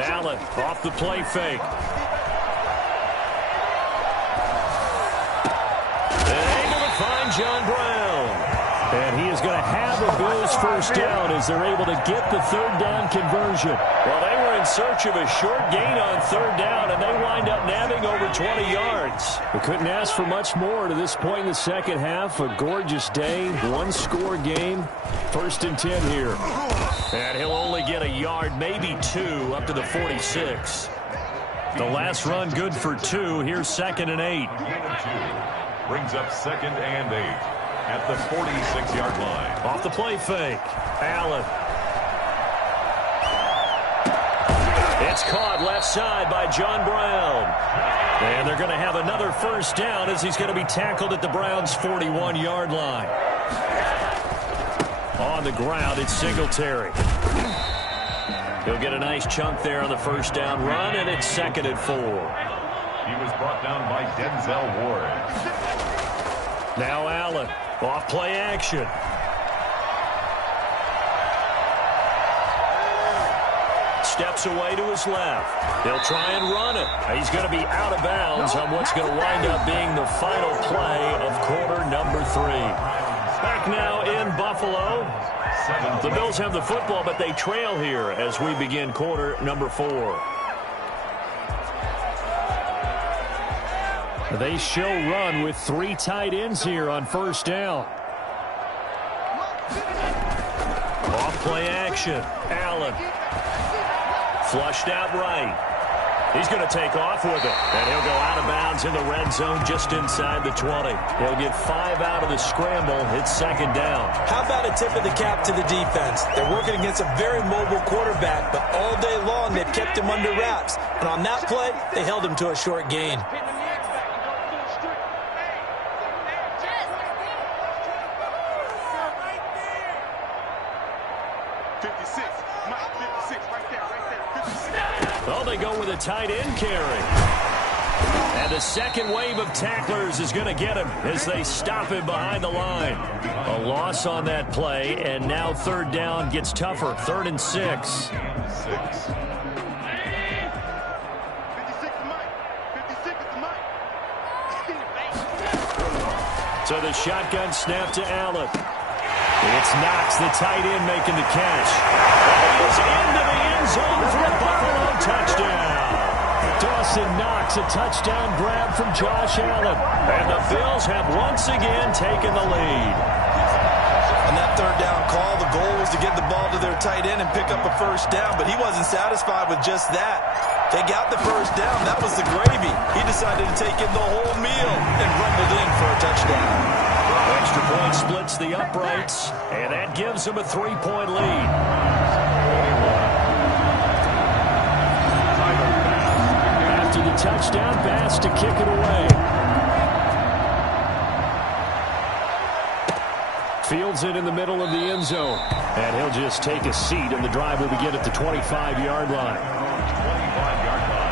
Allen off the play fake. And able to find John Brown. And he is going to have a Bills first down as they're able to get the third down conversion. Well, they were in search of a short gain on third down, and they wind up nabbing over 20 yards. We couldn't ask for much more to this point in the second half. A gorgeous day, one-score game. 1st and 10 here. And he'll only get a yard, maybe 2, up to the 46. The last run good for 2. Here's 2nd and 8. Brings up 2nd and 8 at the 46-yard line. Off the play fake. Allen. It's caught left side by John Brown. And they're going to have another first down as he's going to be tackled at the Browns' 41-yard line. On the ground, it's Singletary. He'll get a nice chunk there on the first down run, and it's 2nd and 4. He was brought down by Denzel Ward. Now Allen, off play action. Steps away to his left. He'll try and run it. He's going to be out of bounds on what's going to wind up being the final play of quarter number 3. Back now in Buffalo. The Bills have the football, but they trail here as we begin quarter number 4. They show run with 3 tight ends here on first down. Off play action. Allen. Flushed out right. He's going to take off with it. And he'll go out of bounds in the red zone just inside the 20. He'll get 5 out of the scramble. It's 2nd down. How about a tip of the cap to the defense? They're working against a very mobile quarterback, but all day long they've kept him under wraps. And on that play, they held him to a short gain. Well, they go with a tight end carry. And the second wave of tacklers is going to get him as they stop him behind the line. A loss on that play, and now third down gets tougher. 3rd and 6. So the shotgun snap to Allen. It's Knox, the tight end, making the catch. He's into the end zone for a Buffalo touchdown. Dawson Knox, a touchdown grab from Josh Allen. And the Bills have once again taken the lead. On that third down call, the goal was to get the ball to their tight end and pick up a first down, but he wasn't satisfied with just that. They got the first down. That was the gravy. He decided to take in the whole meal and rumbled in for a touchdown. Extra point splits the uprights, and that gives them a 3-point lead. After the touchdown, Bass to kick it away. Fields it in the middle of the end zone. And he'll just take a seat, and the drive will begin at the 25-yard line. 25-yard line.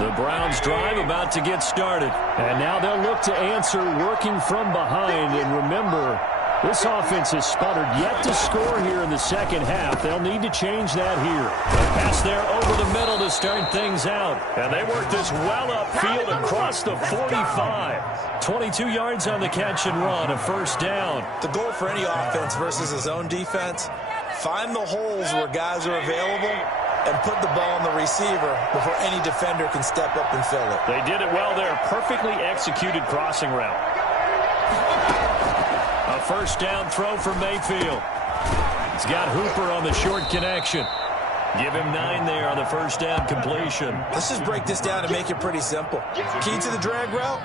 The Browns drive about to get started. And now they'll look to answer working from behind. And remember, this offense has sputtered yet to score here in the second half. They'll need to change that here. A pass there over the middle to start things out. And they work this well upfield across the 45. 22 yards on the catch and run, a first down. The goal for any offense versus a zone defense, find the holes where guys are available and put the ball on the receiver before any defender can step up and fill it. They did it well there. Perfectly executed crossing route. A first down throw for Mayfield. He's got Hooper on the short connection. Give him 9 there on the first down completion. Let's just break this down and make it pretty simple. Key to the drag route,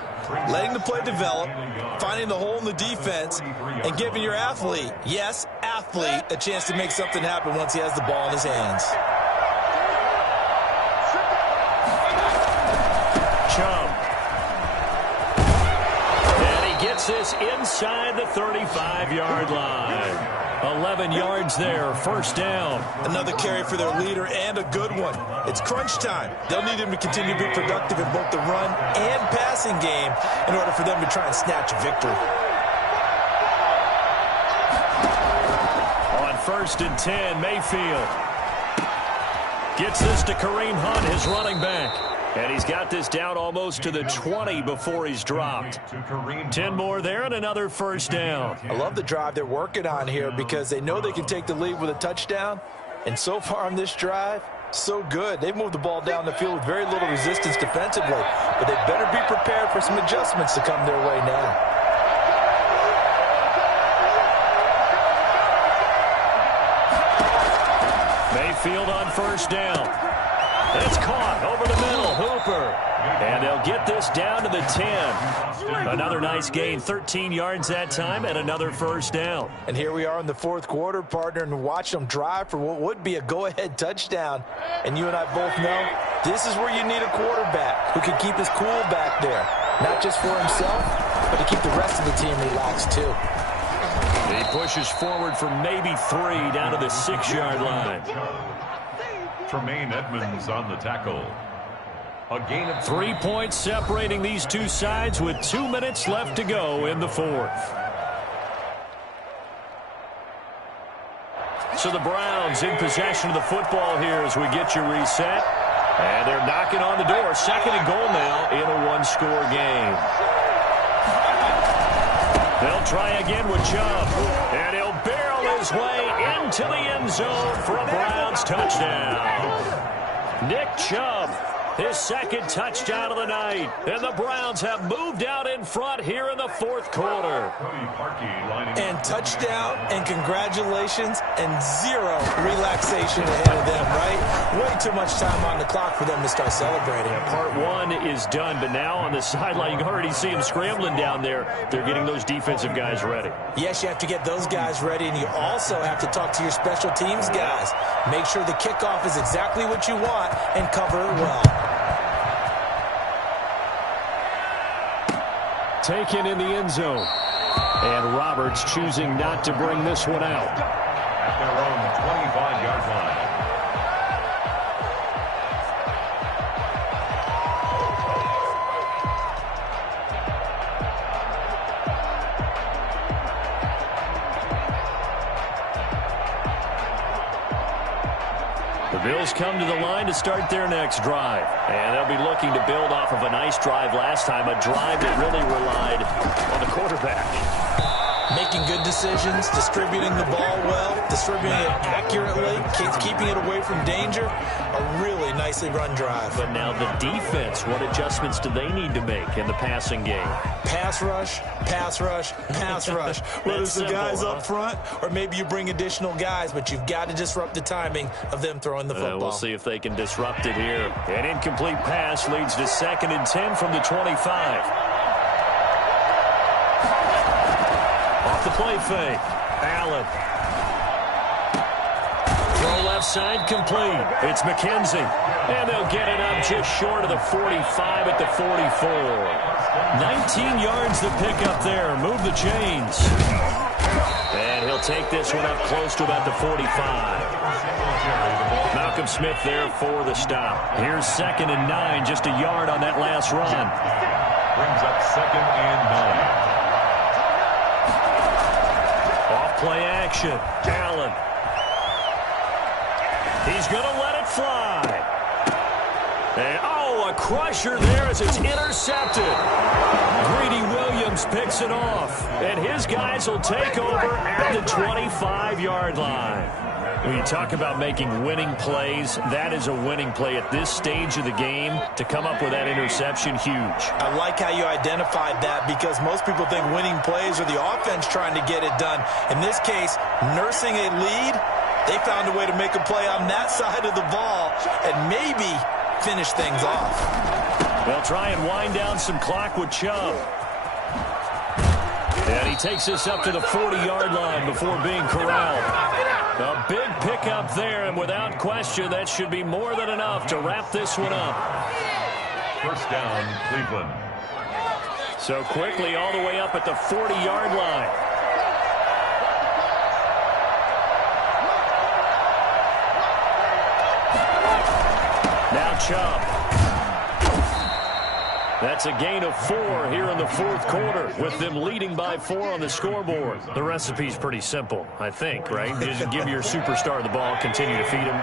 letting the play develop, finding the hole in the defense, and giving your athlete, yes, athlete, a chance to make something happen once he has the ball in his hands. Chubb. And he gets this inside the 35-yard line. 11 yards there, first down. Another carry for their leader and a good one. It's crunch time. They'll need him to continue to be productive in both the run and passing game in order for them to try and snatch a victory. 1st and 10. Mayfield gets this to Kareem Hunt, his running back. And he's got this down almost to the 20 before he's dropped. 10 more there and another 1st down. I love the drive they're working on here because they know they can take the lead with a touchdown. And so far on this drive, so good. They've moved the ball down the field with very little resistance defensively. But they better be prepared for some adjustments to come their way now. Mayfield on 1st down. It's caught over the middle. Hooper. And they'll get this down to the 10. Another nice gain. 13 yards that time and another 1st down. And here we are in the 4th quarter, partner, and watch them drive for what would be a go-ahead touchdown. And you and I both know this is where you need a quarterback who can keep his cool back there. Not just for himself, but to keep the rest of the team relaxed too. He pushes forward for maybe 3 down to the 6-yard line. Tremaine Edmonds on the tackle. A gain of 3 points separating these two sides with 2 minutes left to go in the 4th. So the Browns in possession of the football here as we get you reset. And they're knocking on the door. 2nd and goal now in a 1-score game. They'll try again with Chubb. And he'll barrel his way into the end zone for a Browns touchdown. Nick Chubb, his 2nd touchdown of the night. And the Browns have moved out in front here in the 4th quarter. And touchdown and congratulations and 0 relaxation ahead of them, right? Way too much time on the clock for them to start celebrating. Yeah, part 1 is done, but now on the sideline, you can already see them scrambling down there. They're getting those defensive guys ready. Yes, you have to get those guys ready, and you also have to talk to your special teams guys. Make sure the kickoff is exactly what you want and cover it well. Taken in the end zone. And Roberts choosing not to bring this one out. At their own 25-yard line. The Bills come to the line to start their next drive. And they'll be looking to build off of a nice drive last time, a drive that really relied on the quarterback. Making good decisions, distributing the ball well, distributing it accurately, keeping it away from danger. A really nicely run drive. But now the defense, what adjustments do they need to make in the passing game? Pass rush, pass rush, pass rush. Whether it's the guys up front or maybe you bring additional guys, but you've got to disrupt the timing of them throwing the football. We'll see if they can disrupt it here. An incomplete pass leads to 2nd and 10 from the 25. Off the play fake. Allen. Throw left side complete. It's McKenzie. And they'll get it up just short of the 45 at the 44. 19 yards to pick up there. Move the chains. And he'll take this one up close to about the 45. Malcolm Smith there for the stop. Here's 2nd and 9, just a yard on that last run. Brings up 2nd and 9. Play action. Allen. He's going to let it fly. And, a crusher there as it's intercepted. Greedy Williams picks it off. And his guys will take over at the 25-yard line. When you talk about making winning plays, that is a winning play at this stage of the game. To come up with that interception, huge. I like how you identified that because most people think winning plays are the offense trying to get it done. In this case, nursing a lead, they found a way to make a play on that side of the ball and maybe finish things off. They'll try and wind down some clock with Chubb. And he takes this up to the 40-yard line before being corralled. A big pickup there, and without question, that should be more than enough to wrap this one up. 1st down, Cleveland. So quickly all the way up at the 40-yard line. Now Chubb. That's a gain of 4 here in the fourth quarter, with them leading by 4 on the scoreboard. The recipe's pretty simple, I think, right? Just give your superstar the ball, continue to feed him.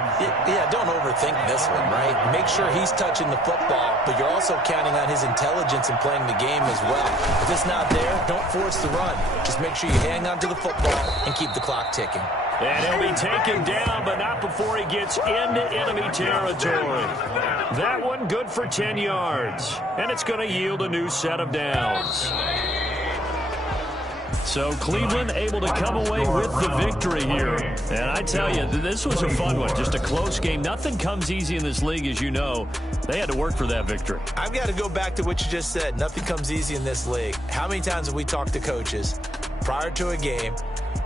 Yeah, don't overthink this one, right? Make sure he's touching the football, but you're also counting on his intelligence in playing the game as well. If it's not there, don't force the run. Just make sure you hang on to the football and keep the clock ticking. And he'll be taken down, but not before he gets into enemy territory. That one good for 10 yards. And it's going to yield a new set of downs. So Cleveland able to come away with the victory here. And I tell you, this was a fun one. Just a close game. Nothing comes easy in this league, as you know. They had to work for that victory. I've got to go back to what you just said. Nothing comes easy in this league. How many times have we talked to coaches prior to a game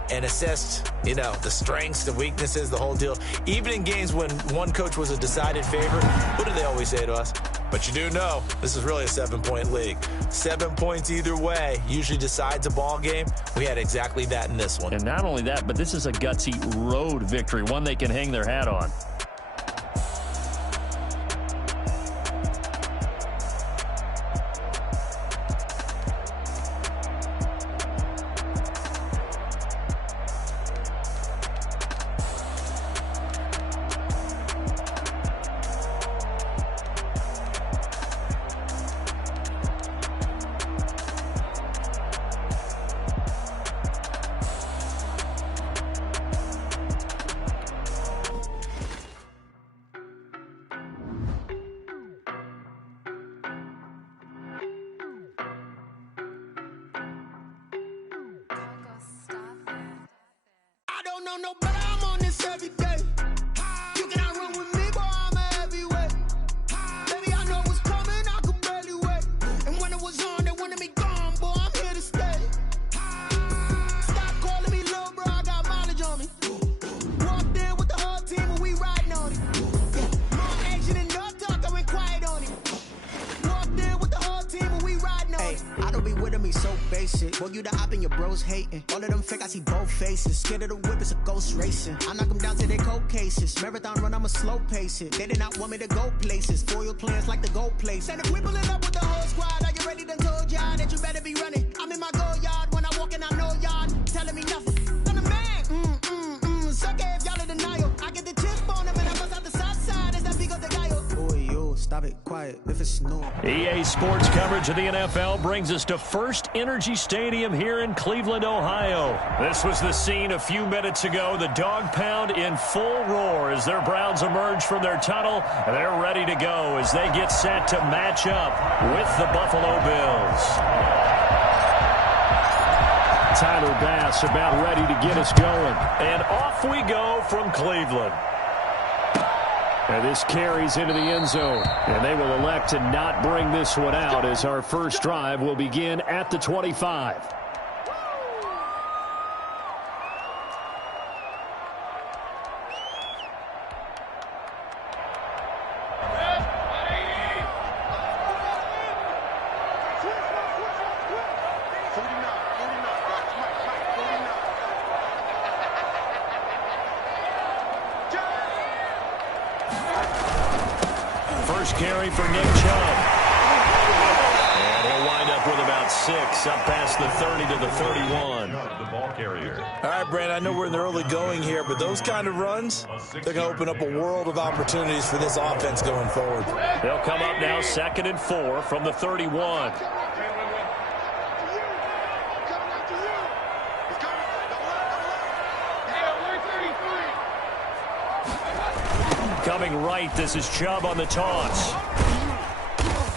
and assessed, the strengths, the weaknesses, the whole deal? Even in games when one coach was a decided favorite, what do they always say to us? But you do know this is really a 7-point league. 7 points either way usually decides a ball game. We had exactly that in this one. And not only that, but this is a gutsy road victory, one they can hang their hat on. No better, I'm on this every day. You cannot run with me, boy, I'm a heavyweight. Baby, I know what's coming, I could barely wait. And when it was on, they wanted me gone, boy, I'm here to stay. Stop calling me little bro, I got mileage on me. Walked in with the whole team and we riding on it. More action and no talk, I went quiet on it. Walked in with the whole team and we riding on it. I don't be with me so basic. Boy, you the op and your bros hating. All of them fake, I see both faces. Scared of the whip, it's a ghost racing. I knock them down to their cold cases. Marathon run, I'ma slow pace it. They did not want me to go places. Foil plans like the goal place. And if we pulling up with the whole squad, are you ready? Done told y'all that you better be running. I'm in my go yard. When I walk in, I know y'all telling me nothing. I'm the man. Suck it if y'all in denial. I get the chip on them and I bust out the south side. It's that big of the guy. Boy, yo, stop it quiet if it's snow. EA Sports coverage of the NFL brings us to First Energy Stadium here in Cleveland, Ohio. This was the scene a few minutes ago. The dog pound in full roar as their Browns emerge from their tunnel. They're ready to go as they get set to match up with the Buffalo Bills. Tyler Bass about ready to get us going. And off we go from Cleveland. And this carries into the end zone. And they will elect to not bring this one out as our first drive will begin at the 25. Carry for Nick Chubb. And he'll wind up with about 6 up past the 30 to the 31. The ball carrier. All right, Brand, I know we're in the early going here, but those kind of runs, they're going to open up a world of opportunities for this offense going forward. They'll come up now 2nd and 4 from the 31. Coming right, this is Chubb on the toss.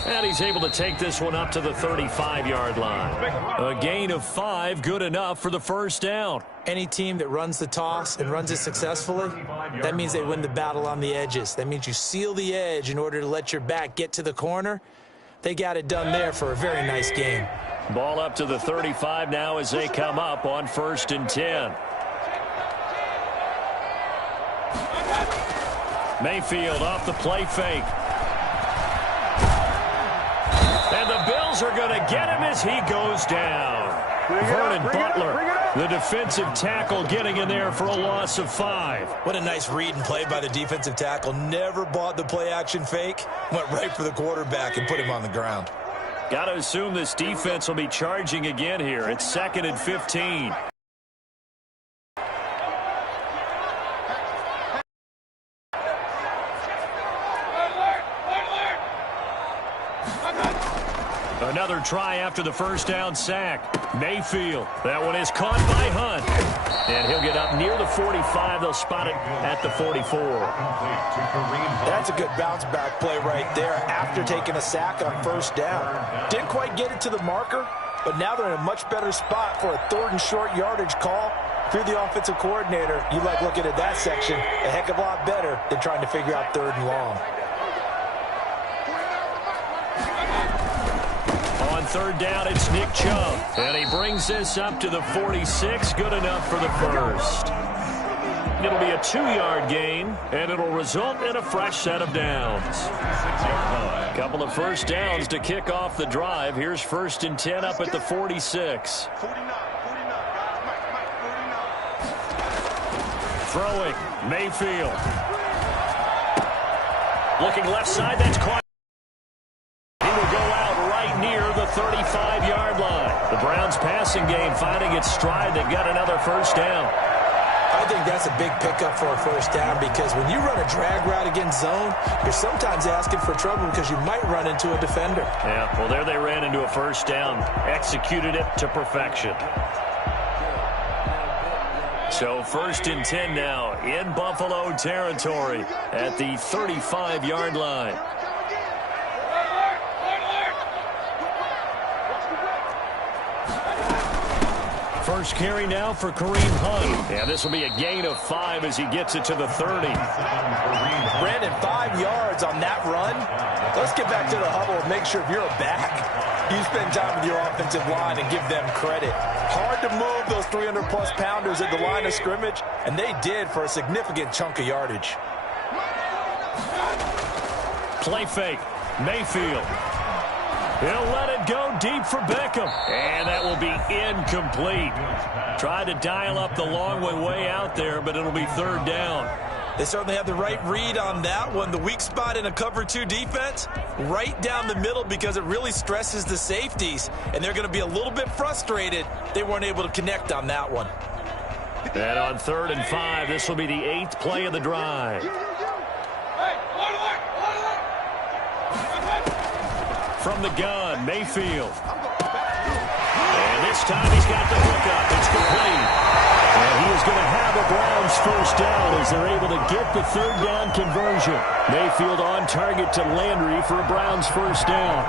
And he's able to take this one up to the 35-yard line. A gain of 5, good enough for the first down. Any team that runs the toss and runs it successfully, that means they win the battle on the edges. That means you seal the edge in order to let your back get to the corner. They got it done there for a very nice game. Ball up to the 35 now as they come up on 1st and 10. Mayfield off the play fake. And the Bills are going to get him as he goes down. Vernon Butler, the defensive tackle, getting in there for a loss of 5. What a nice read and play by the defensive tackle. Never bought the play-action fake. Went right for the quarterback and put him on the ground. Got to assume this defense will be charging again here. It's 2nd and 15. Another try after the first down sack. Mayfield. That one is caught by Hunt. And he'll get up near the 45. They'll spot it at the 44. That's a good bounce back play right there after taking a sack on first down. Didn't quite get it to the marker, but now they're in a much better spot for a 3rd and short yardage call. If you're the offensive coordinator, you like looking at that section a heck of a lot better than trying to figure out 3rd and long. On 3rd down, it's Nick Chubb. And he brings this up to the 46. Good enough for the first. It'll be a 2-yard gain, and it'll result in a fresh set of downs. A couple of first downs to kick off the drive. Here's 1st and 10 up at the 46. Throwing, Mayfield. Looking left side, that's caught. He will go out right near the 35-yard line. The Browns passing game finding its stride. They've got another first down. I think that's a big pickup for a first down because when you run a drag route against zone, you're sometimes asking for trouble because you might run into a defender. Yeah, well, there they ran into a first down. Executed it to perfection. So 1st and 10 now in Buffalo territory at the 35-yard line. First carry now for Kareem Hunt. And this will be a gain of 5 as he gets it to the 30. Brandon, 5 yards on that run. Let's get back to the huddle and make sure if you're a back, you spend time with your offensive line and give them credit. Hard to move those 300-plus pounders at the line of scrimmage, and they did for a significant chunk of yardage. Play fake. Mayfield. He'll let it go deep for Beckham. And that will be incomplete. Tried to dial up the long one way out there, but it'll be 3rd down. They certainly have the right read on that one. The weak spot in a cover 2 defense, right down the middle because it really stresses the safeties. And they're going to be a little bit frustrated they weren't able to connect on that one. And on 3rd and 5, this will be the 8th play of the drive. From the gun, Mayfield. And this time he's got the hook up. It's complete. And he is going to have a Browns first down as they're able to get the 3rd down conversion. Mayfield on target to Landry for a Browns first down.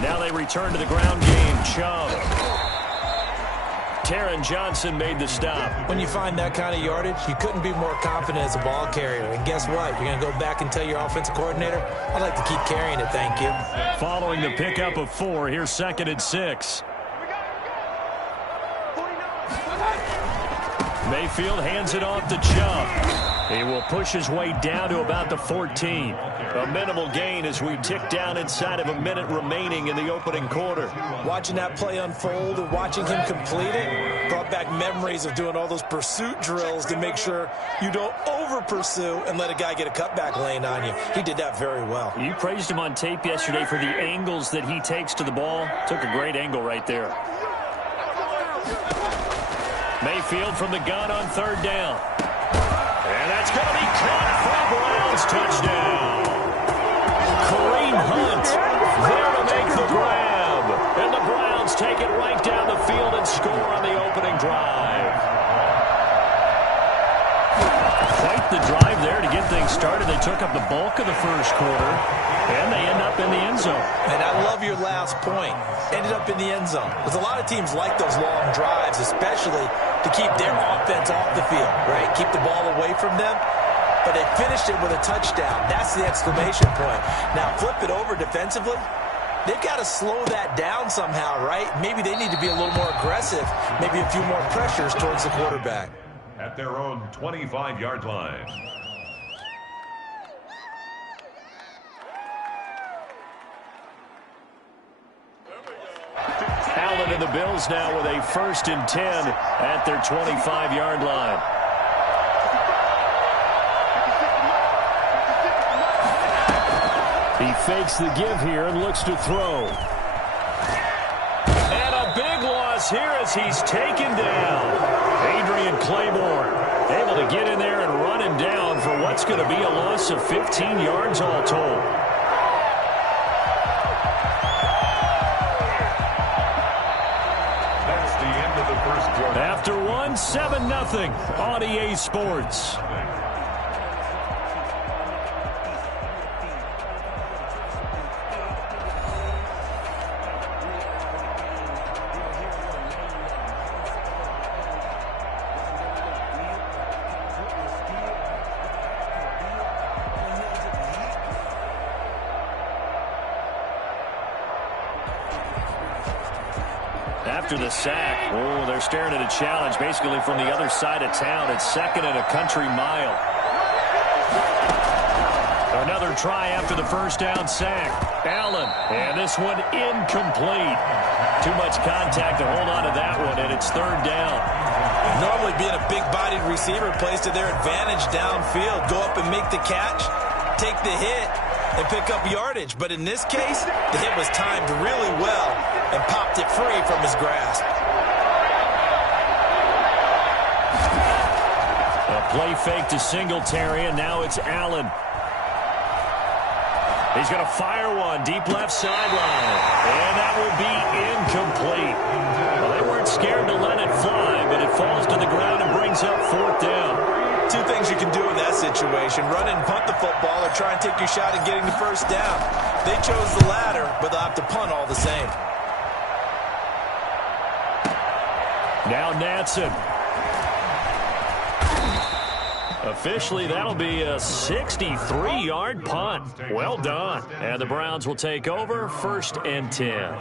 Now they return to the ground game. Chubb. Taron Johnson made the stop. When you find that kind of yardage, you couldn't be more confident as a ball carrier. And guess what? You're going to go back and tell your offensive coordinator, I'd like to keep carrying it, thank you. Following the pickup of 4, here's 2nd and 6. Mayfield hands it off to Chubb. He will push his way down to about the 14. A minimal gain as we tick down inside of a minute remaining in the opening quarter. Watching that play unfold and watching him complete it brought back memories of doing all those pursuit drills to make sure you don't over-pursue and let a guy get a cutback lane on you. He did that very well. You praised him on tape yesterday for the angles that he takes to the ball. Took a great angle right there. Mayfield from the gun on 3rd down. And that's going to be caught for a Browns touchdown. Kareem Hunt there to make the grab. And the Browns take it right down the field and score on the opening drive. Quite the drive there to get things started. They took up the bulk of the first quarter, and they end up in the end zone. And I love your last point. Ended up in the end zone. Because a lot of teams like those long drives, especially to keep their offense off the field, right? Keep the ball away from them. But they finished it with a touchdown. That's the exclamation point. Now flip it over defensively. They've got to slow that down somehow, right? Maybe they need to be a little more aggressive. Maybe a few more pressures towards the quarterback. At their own 25-yard line. Allen And the Bills now with a 1st and 10 at their 25-yard line. He fakes the give here and looks to throw. And a big loss here as he's taken down. Adrian Claiborne able to get in there and run him down for what's going to be a loss of 15 yards all told. That's the end of the first quarter. After one, 7-0 on EA Sports. After the sack, oh, they're staring at a challenge basically from the other side of town. It's 2nd and a country mile. Another try after the first down sack. Allen, and this one incomplete. Too much contact to hold on to that one, and it's 3rd down. Normally being a big-bodied receiver plays to their advantage downfield. Go up and make the catch, take the hit, and pick up yardage. But in this case, the hit was timed really well and popped it free from his grasp. A play fake to Singletary, and now it's Allen. He's going to fire one deep left sideline, and that will be incomplete. Well, they weren't scared to let it fly, but it falls to the ground and brings up 4th down. Two things you can do in that situation: run and punt the football, or try and take your shot at getting the 1st down. They chose the latter, but they'll have to punt all the same. Now Natson. Officially, that'll be a 63-yard punt. Well done. And the Browns will take over, 1st and 10.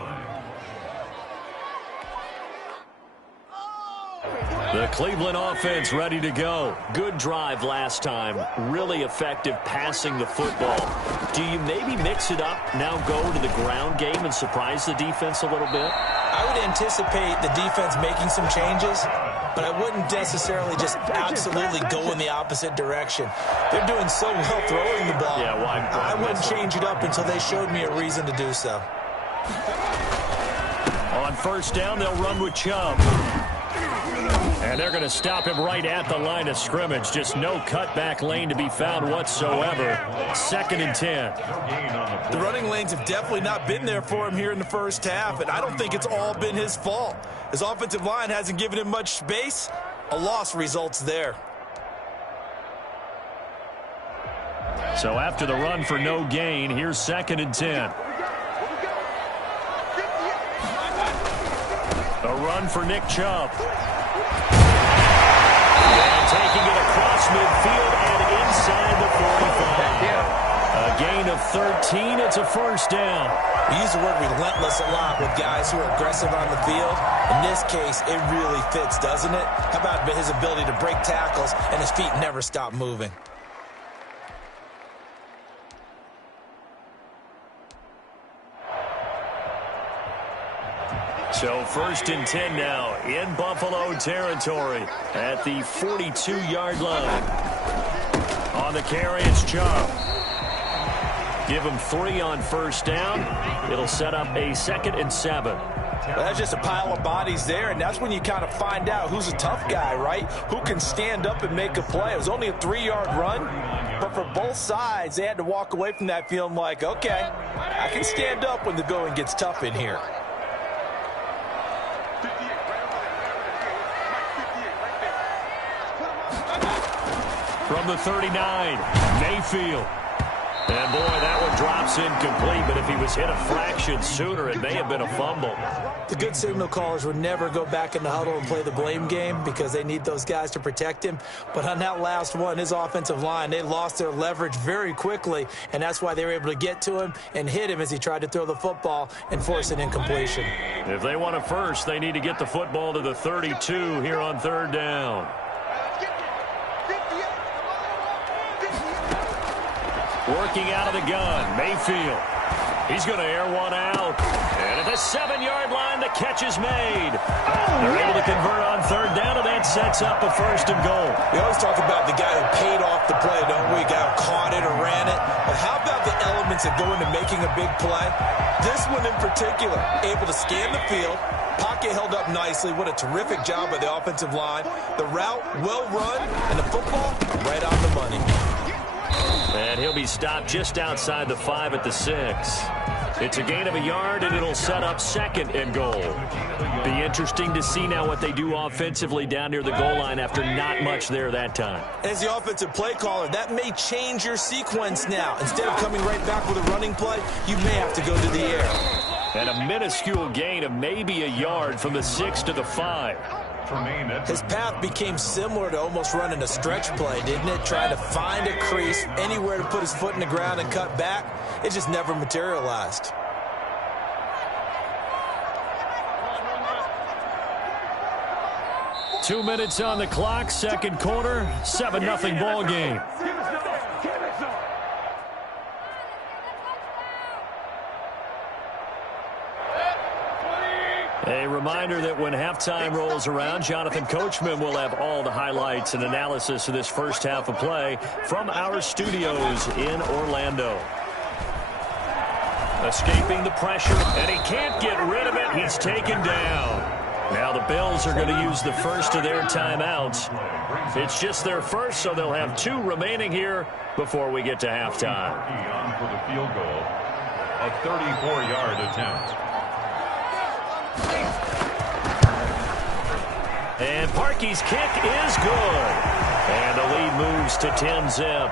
The Cleveland offense ready to go. Good drive last time. Really effective passing the football. Do you maybe mix it up, now go to the ground game and surprise the defense a little bit? I would anticipate the defense making some changes, but I wouldn't necessarily just absolutely go in the opposite direction. They're doing so well throwing the ball. Yeah, why I wouldn't change it up until they showed me a reason to do so. On 1st down, they'll run with Chubb. And they're going to stop him right at the line of scrimmage. Just no cutback lane to be found whatsoever. 2nd and 10. The running lanes have definitely not been there for him here in the first half, and I don't think it's all been his fault. His offensive line hasn't given him much space. A loss results there. So after the run for no gain, here's 2nd and 10. A run for Nick Chubb. And taking it across midfield and inside the 45. A gain of 13. It's a 1st down. We use the word relentless a lot with guys who are aggressive on the field. In this case, it really fits, doesn't it? How about his ability to break tackles and his feet never stop moving? So 1st and 10 now in Buffalo territory at the 42-yard line. On the carry, it's Chubb. Give him 3 on 1st down. It'll set up a 2nd and 7. Well, that's just a pile of bodies there, and that's when you kind of find out who's a tough guy, right? Who can stand up and make a play. It was only a 3-yard run, but for both sides, they had to walk away from that feeling like, okay, I can stand up when the going gets tough in here. From the 39, Mayfield. And boy, that one drops incomplete, but if he was hit a fraction sooner, it may have been a fumble. The good signal callers would never go back in the huddle and play the blame game because they need those guys to protect him. But on that last one, his offensive line, they lost their leverage very quickly, and that's why they were able to get to him and hit him as he tried to throw the football and force an incompletion. If they want a first, they need to get the football to the 32 here on 3rd down. Working out of the gun, Mayfield. He's going to air one out. And at the 7-yard line, the catch is made. They're able to convert on third down, and that sets up a 1st and goal. We always talk about the guy who paid off the play, don't we? Guy who caught it or ran it. But how about the elements that go into making a big play? This one in particular, able to scan the field. Pocket held up nicely. What a terrific job by the offensive line. The route, well run, and the football, right on the money. And he'll be stopped just outside the 5 at the 6. It's a gain of a yard, and it'll set up 2nd and goal. Be interesting to see now what they do offensively down near the goal line after not much there that time. As the offensive play caller, that may change your sequence now. Instead of coming right back with a running play, you may have to go to the air. And a minuscule gain of maybe a yard from the 6 to the 5. His path became similar to almost running a stretch play, didn't it? Trying to find a crease, anywhere to put his foot in the ground and cut back. It just never materialized. Two minutes on the clock, second quarter, 7-0 ball game. A reminder that when halftime rolls around, Jonathan Coachman will have all the highlights and analysis of this first half of play from our studios in Orlando. Escaping the pressure, and he can't get rid of it. He's taken down. Now the Bills are going to use the first of their timeouts. It's just their first, so they'll have 2 remaining here before we get to halftime. For the field goal, a 34-yard attempt. And Parkey's kick is good. And the lead moves to 10-zip.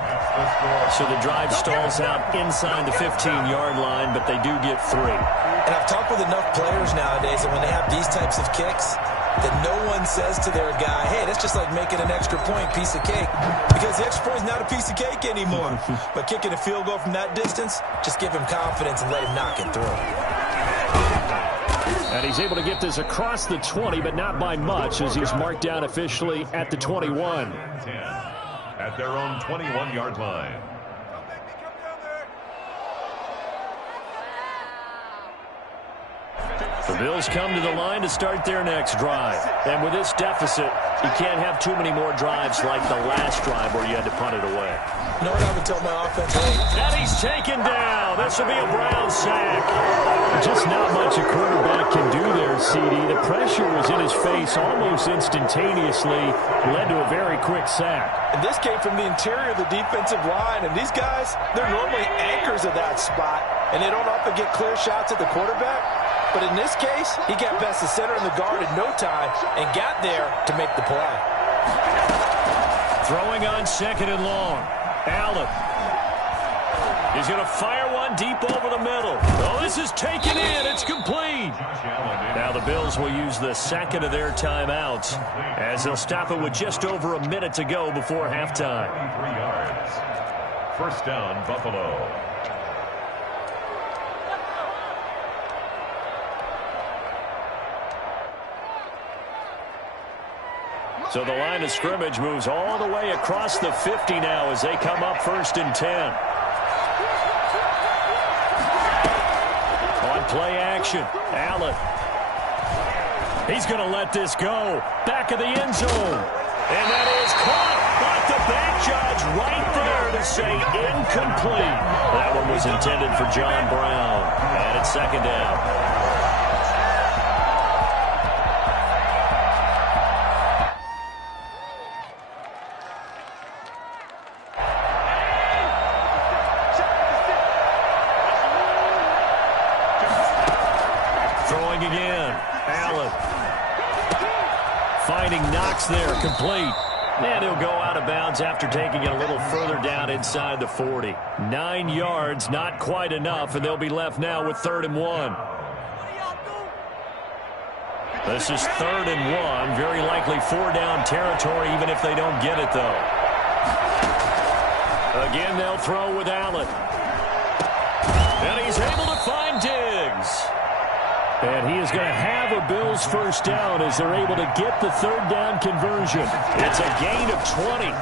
So the drive stalls out inside the 15-yard line, but they do get 3. And I've talked with enough players nowadays that when they have these types of kicks, that no one says to their guy, hey, that's just like making an extra point, piece of cake. Because the extra point is not a piece of cake anymore. But kicking a field goal from that distance, just give him confidence and let him knock it through. And he's able to get this across the 20, but not by much, as he's marked down officially at the 21. At their own 21-yard line. The Bills come to the line to start their next drive. And with this deficit, you can't have too many more drives like the last drive where you had to punt it away. You know what I would tell my offense? And he's taken down. This will be a Brown sack. Just not much a quarterback can do there, CD. The pressure was in his face almost instantaneously. Led to a very quick sack. And this came from the interior of the defensive line. And these guys, they're normally anchors of that spot. And they don't often get clear shots at the quarterback. But in this case, he got past the center and the guard in no time and got there to make the play. Throwing on 2nd and long. Allen. He's going to fire one deep over the middle. Oh, this is taken in. It's complete. Now the Bills will use the 2nd of their timeouts as they'll stop it with just over a minute to go before halftime. 3 yards. First down, Buffalo. So the line of scrimmage moves all the way across the 50 now as they come up 1st and 10. On play action, Allen. He's going to let this go. Back of the end zone. And that is caught. But the back judge right there to say incomplete. That one was intended for John Brown. And it's 2nd down. There, complete. And he'll go out of bounds after taking it a little further down inside the 40. 9 yards, not quite enough, and they'll be left now with 3rd and 1. This is 3rd and 1. Very likely 4-down territory, even if they don't get it, though. Again, they'll throw with Allen. And he's able to find Diggs. And he is going to have a Bills first down as they're able to get the third down conversion. It's a gain of 20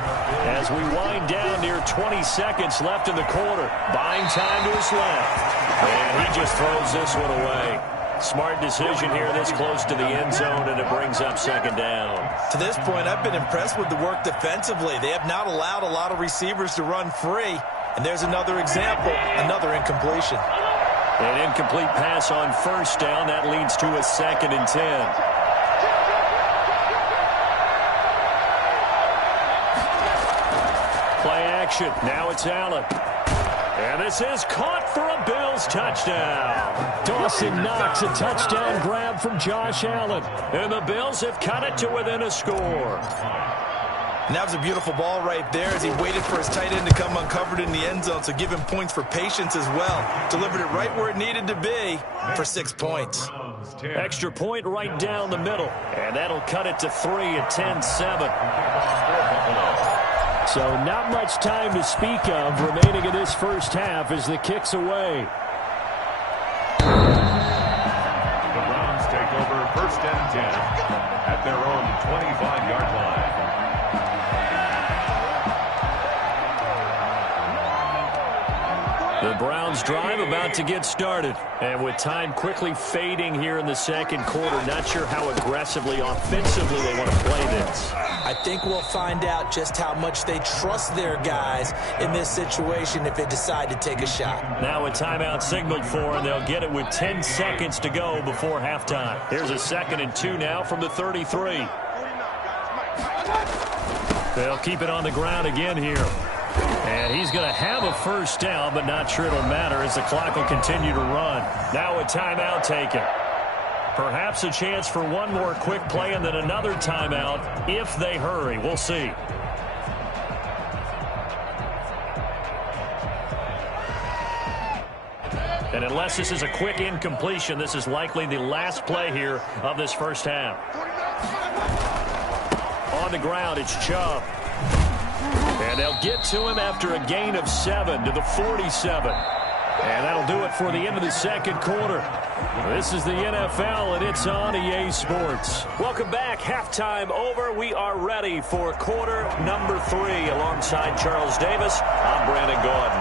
as we wind down near 20 seconds left in the quarter. Buying time to his left. And he just throws this one away. Smart decision here this close to the end zone, and it brings up second down. To this point, I've been impressed with the work defensively. They have not allowed a lot of receivers to run free. And there's another example, another incompletion. An incomplete pass on first down. That leads to a 2nd and 10. Play action. Now it's Allen. And this is caught for a Bills touchdown. Dawson Knox, a touchdown grab from Josh Allen. And the Bills have cut it to within a score. And that was a beautiful ball right there as he waited for his tight end to come uncovered in the end zone, so give him points for patience as well. Delivered it right where it needed to be for 6 points. Extra point right down the middle, and that'll cut it to 3 at 10-7. So not much time to speak of remaining in this first half as the kick's away. The Browns take over 1st and 10 at their own 25-yard line. The Browns drive about to get started. And with time quickly fading here in the second quarter, not sure how aggressively, offensively they want to play this. I think we'll find out just how much they trust their guys in this situation if they decide to take a shot. Now a timeout signaled for, and they'll get it with 10 seconds to go before halftime. Here's a 2nd and 2 now from the 33. They'll keep it on the ground again here. And he's going to have a first down, but not sure it'll matter as the clock will continue to run. Now a timeout taken. Perhaps a chance for one more quick play and then another timeout if they hurry. We'll see. And unless this is a quick incompletion, this is likely the last play here of this first half. On the ground, it's Chubb. And they'll get to him after a gain of 7 to the 47. And that'll do it for the end of the second quarter. This is the NFL, and it's on EA Sports. Welcome back. Halftime over. We are ready for quarter number 3. Alongside Charles Davis, I'm Brandon Gordon.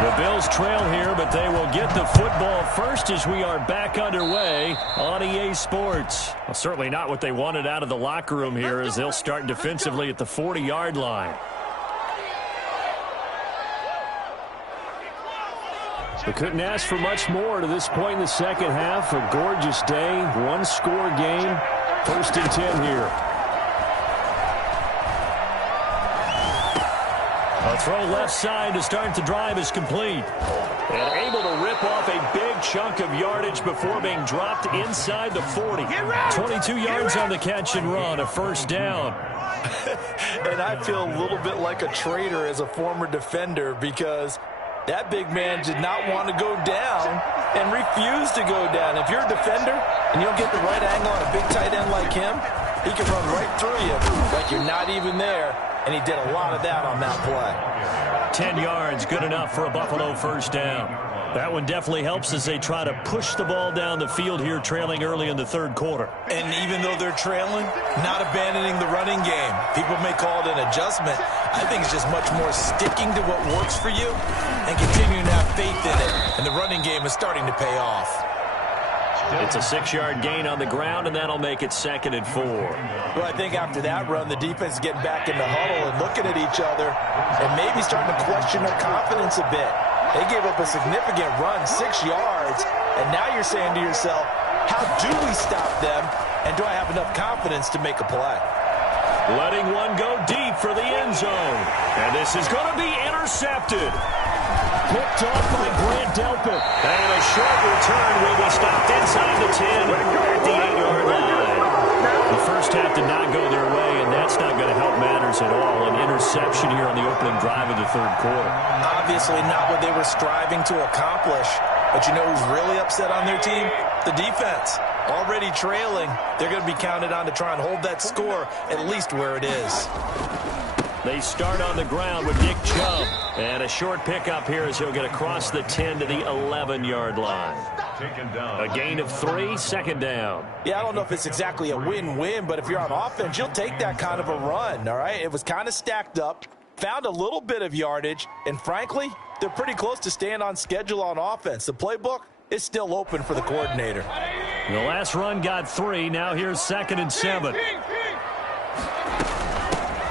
The Bills trail here, but they will get the football first as we are back underway on EA Sports. Well, certainly not what they wanted out of the locker room here as they'll start defensively at the 40-yard line. We couldn't ask for much more to this point in the second half. A gorgeous day, one-score game, 1st and 10 here. A throw left side to start the drive is complete. And able to rip off a big chunk of yardage before being dropped inside the 40. 22 yards on the catch and run, a first down. And I feel a little bit like a traitor as a former defender because that big man did not want to go down and refused to go down. If you're a defender and you don't get the right angle on a big tight end like him, he can run right through you like you're not even there. And he did a lot of that on that play. 10 yards, good enough for a Buffalo first down. That one definitely helps as they try to push the ball down the field here, trailing early in the third quarter. And even though they're trailing, not abandoning the running game. People may call it an adjustment. I think it's just much more sticking to what works for you and continuing to have faith in it. And the running game is starting to pay off. It's a 6-yard gain on the ground, and that'll make it 2nd and 4. Well, I think after that run, the defense is getting back in the huddle and looking at each other and maybe starting to question their confidence a bit. They gave up a significant run, 6 yards, and now you're saying to yourself, how do we stop them, and do I have enough confidence to make a play? Letting one go deep for the end zone, and this is going to be intercepted. Picked off by Grant Delpit. And a short return will be stopped inside the 10 at the 8-yard line. The first half did not go their way, and that's not going to help matters at all. An interception here on the opening drive of the third quarter. Obviously not what they were striving to accomplish. But you know who's really upset on their team? The defense. Already trailing. They're going to be counted on to try and hold that score at least where it is. They start on the ground with Nick Chubb. And And a short pickup here as he'll get across the 10 to the 11-yard line. A gain of 3, second down. Yeah, I don't know if it's exactly a win-win, but if you're on offense, you'll take that kind of a run, all right? It was kind of stacked up, found a little bit of yardage, and frankly, they're pretty close to staying on schedule on offense. The playbook is still open for the coordinator. The last run got 3. Now here's 2nd and 7.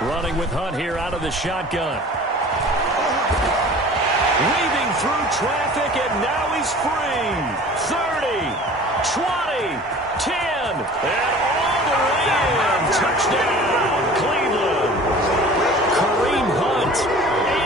Running with Hunt here out of the shotgun. Weaving through traffic, and now he's free. 30, 20, 10, and all the way in. Touchdown, Cleveland. Kareem Hunt,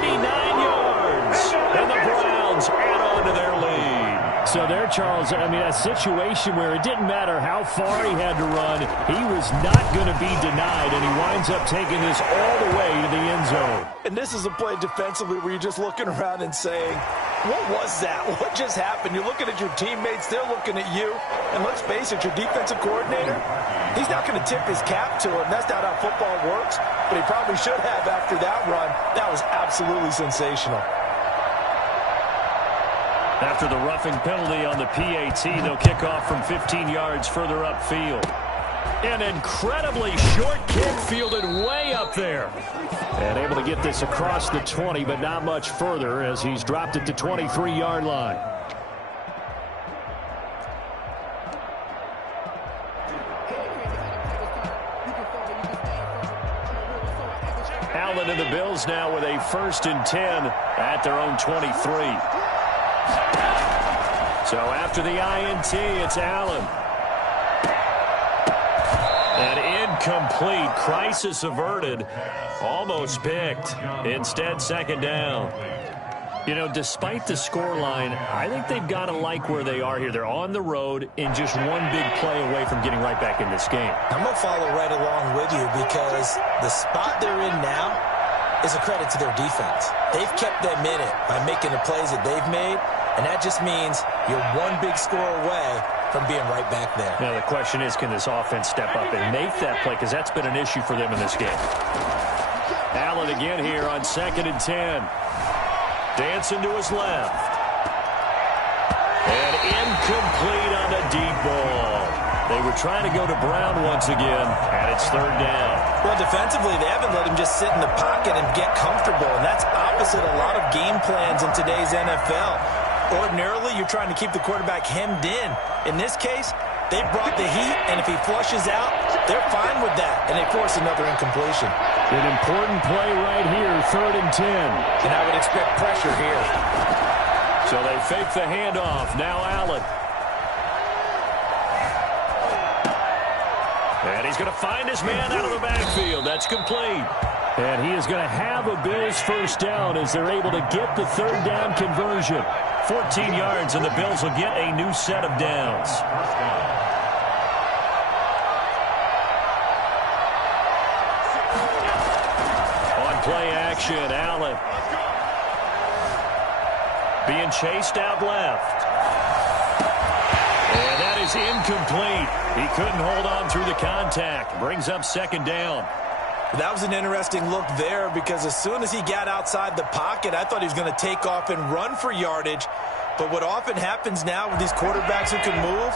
89 yards. And the Browns add on to their lead. So there, Charles, I mean, a situation where it didn't matter how far he had to run, he was not going to be denied, and he winds up taking this all the way to the end zone. And this is a play defensively where you're just looking around and saying, what was that? What just happened? You're looking at your teammates, they're looking at you, and let's face it, your defensive coordinator, he's not going to tip his cap to him. That's not how football works, but he probably should have after that run. That was absolutely sensational. After the roughing penalty on the PAT, they'll kick off from 15 yards further upfield. An incredibly short kick fielded way up there. And able to get this across the 20, but not much further as he's dropped it to 23-yard line. Allen and the Bills now with a 1st and 10 at their own 23. So after the INT, it's Allen. And incomplete. Crisis averted. Almost picked. Instead, 2nd down. You know, despite the scoreline, I think they've got to like where they are here. They're on the road and just one big play away from getting right back in this game. I'm going to follow right along with you because the spot they're in now is a credit to their defense. They've kept them in it by making the plays that they've made. And that just means you're one big score away from being right back there. Now, the question is, can this offense step up and make that play? Because that's been an issue for them in this game. Allen again here on 2nd and 10. Dancing to his left. And incomplete on a deep ball. They were trying to go to Brown once again, and it's 3rd down. Well, defensively, they haven't let him just sit in the pocket and get comfortable, and that's opposite a lot of game plans in today's NFL. Ordinarily, you're trying to keep the quarterback hemmed in. In this case, they brought the heat, and if he flushes out, they're fine with that, and they force another incompletion. An important play right here, 3rd and 10. And I would expect pressure here. So they fake the handoff. Now Allen. And he's going to find his man out of the backfield. That's complete. And he is going to have a Bills 1st down as they're able to get the 3rd down conversion. 14 yards, and the Bills will get a new set of downs. On play action, Allen. Being chased out left. And that is incomplete. He couldn't hold on through the contact. Brings up 2nd down. That was an interesting look there because as soon as he got outside the pocket, I thought he was going to take off and run for yardage. But what often happens now with these quarterbacks who can move,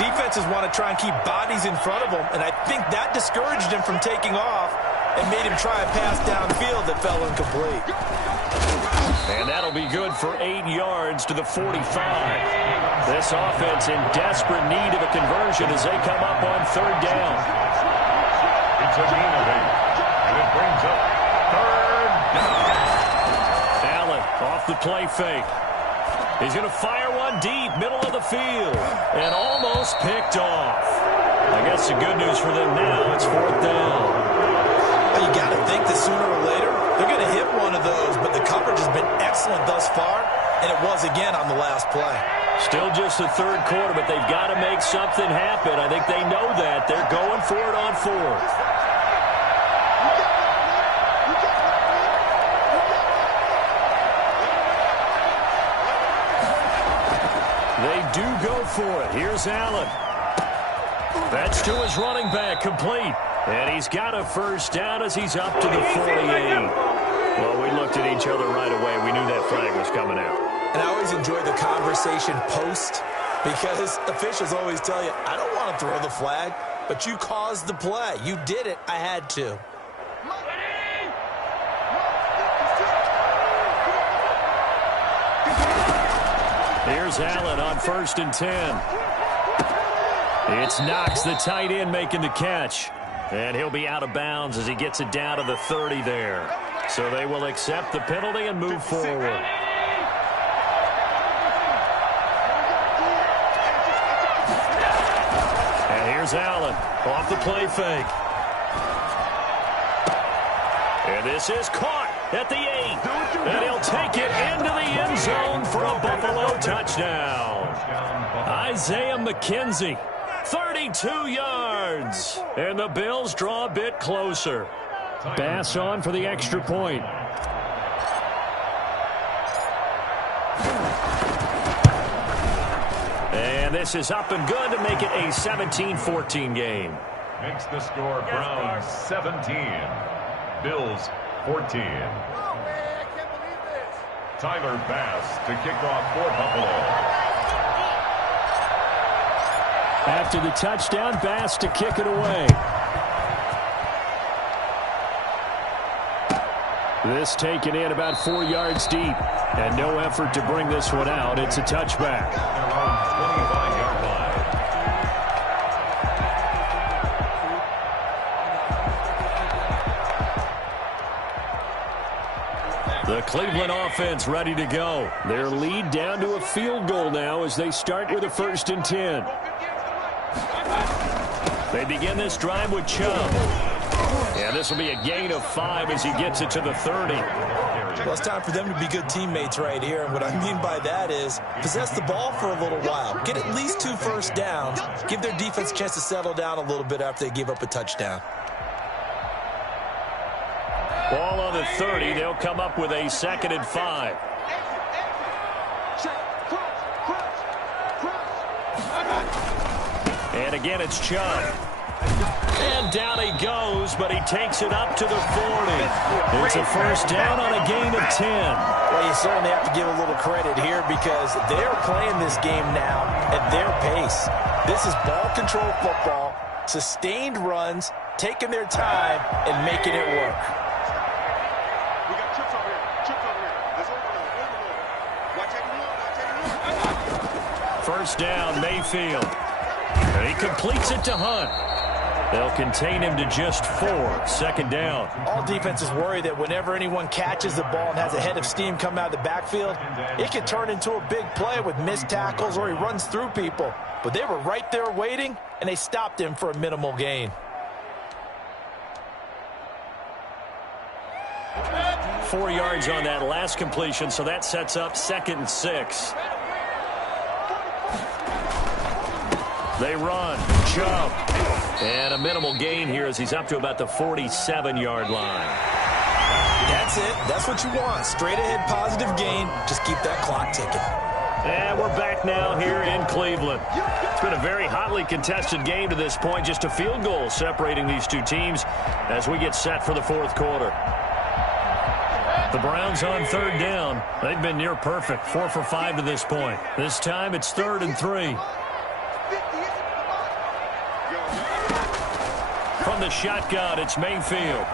defenses want to try and keep bodies in front of them. And I think that discouraged him from taking off and made him try a pass downfield that fell incomplete. And that'll be good for 8 yards to the 45. This offense in desperate need of a conversion as they come up on 3rd down. It's a gain of 8, and it brings up 3rd down. Allen off the play fake. He's going to fire one deep, middle of the field, and almost picked off. I guess the good news for them now, it's 4th down. Well, you got to think that sooner or later they're going to hit one of those, but the coverage has been excellent thus far, and it was again on the last play. Still just the 3rd quarter, but they've got to make something happen. I think they know that. They're going for it on 4th. They do go for it. Here's Allen. That's to his running back, complete. And he's got a 1st down as he's up to the 48. Well, we we looked at each other right away. We knew that flag was coming out. And I always enjoy the conversation post because officials always tell you, I don't want to throw the flag, but you caused the play. You did it. I had to. Here's Allen on 1st and 10. It's Knox, the tight end, making the catch. And he'll be out of bounds as he gets it down to the 30 there. So they will accept the penalty and move forward. And here's Allen off the play fake. And this is caught at the 8. And he'll take it into the end zone for a Buffalo touchdown. Isaiah McKenzie, 32 yards. And the Bills draw a bit closer. Bass on for the extra point. And this is up and good to make it a 17-14 game. Makes the score Browns 17. Bills 14. Tyler Bass to kick off for Buffalo. After the touchdown, Bass to kick it away. This taken in about 4 yards deep. And no effort to bring this one out. It's a touchback. Their own 25-yard line. The Cleveland offense ready to go. Their lead down to a field goal now as they start with a 1st and 10. They begin this drive with Chubb. And this will be a gain of 5 as he gets it to the 30. Well, it's time for them to be good teammates right here. And what I mean by that is possess the ball for a little while. Get at least 2 first downs. Give their defense a chance to settle down a little bit after they give up a touchdown. Ball on the 30. They'll come up with a 2nd and 5. And again, it's Chubb. And down he goes, but he takes it up to the 40. It's a first down on a gain of 10. Well, you certainly have to give a little credit here because they're playing this game now at their pace. This is ball control football, sustained runs, taking their time, and making it work. First down, Mayfield. And he completes it to Hunt. They'll contain him to just 4. 2nd down. All defenses worry that whenever anyone catches the ball and has a head of steam come out of the backfield, it can turn into a big play with missed tackles or he runs through people. But they were right there waiting, and they stopped him for a minimal gain. 4 yards on that last completion, so that sets up 2nd and 6. They run. Chubb. And a minimal gain here as he's up to about the 47-yard line. That's it. That's what you want. Straight ahead positive gain. Just keep that clock ticking. And we're back now here in Cleveland. It's been a very hotly contested game to this point. Just a field goal separating these two teams as we get set for the 4th quarter. The Browns on 3rd down. They've been near perfect. 4 for 5 to this point. This time it's 3rd and 3. From the shotgun, it's Mayfield.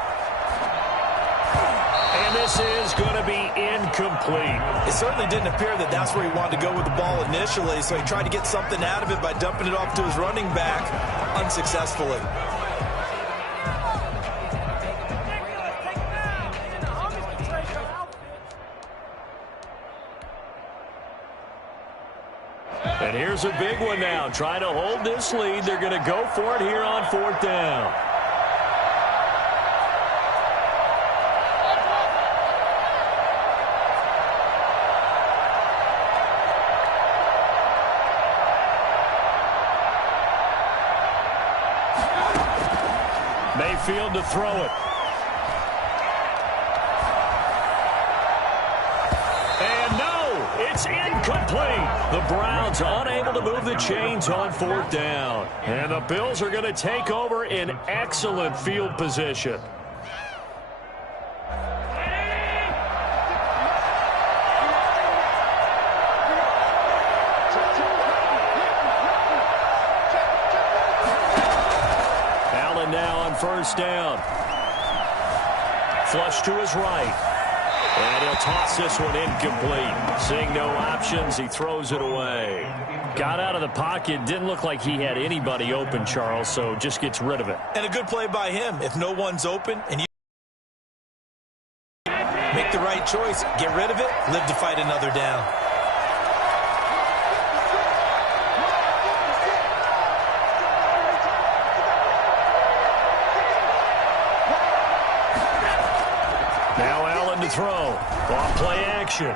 And this is going to be incomplete. It certainly didn't appear that that's where he wanted to go with the ball initially, so he tried to get something out of it by dumping it off to his running back unsuccessfully. And here's a big one now. Trying to hold this lead. They're going to go for it here on 4th down. Mayfield to throw it. It's incomplete. The Browns unable to move the chains on 4th down. And the Bills are going to take over in excellent field position. first down. Flush to his right. And he'll toss this one incomplete. Seeing no options, he throws it away. Got out of the pocket. Didn't look like he had anybody open, Charles, so just gets rid of it. And a good play by him. If no one's open and you make the right choice, get rid of it, live to fight another down. Now Allen to throw. Off play action.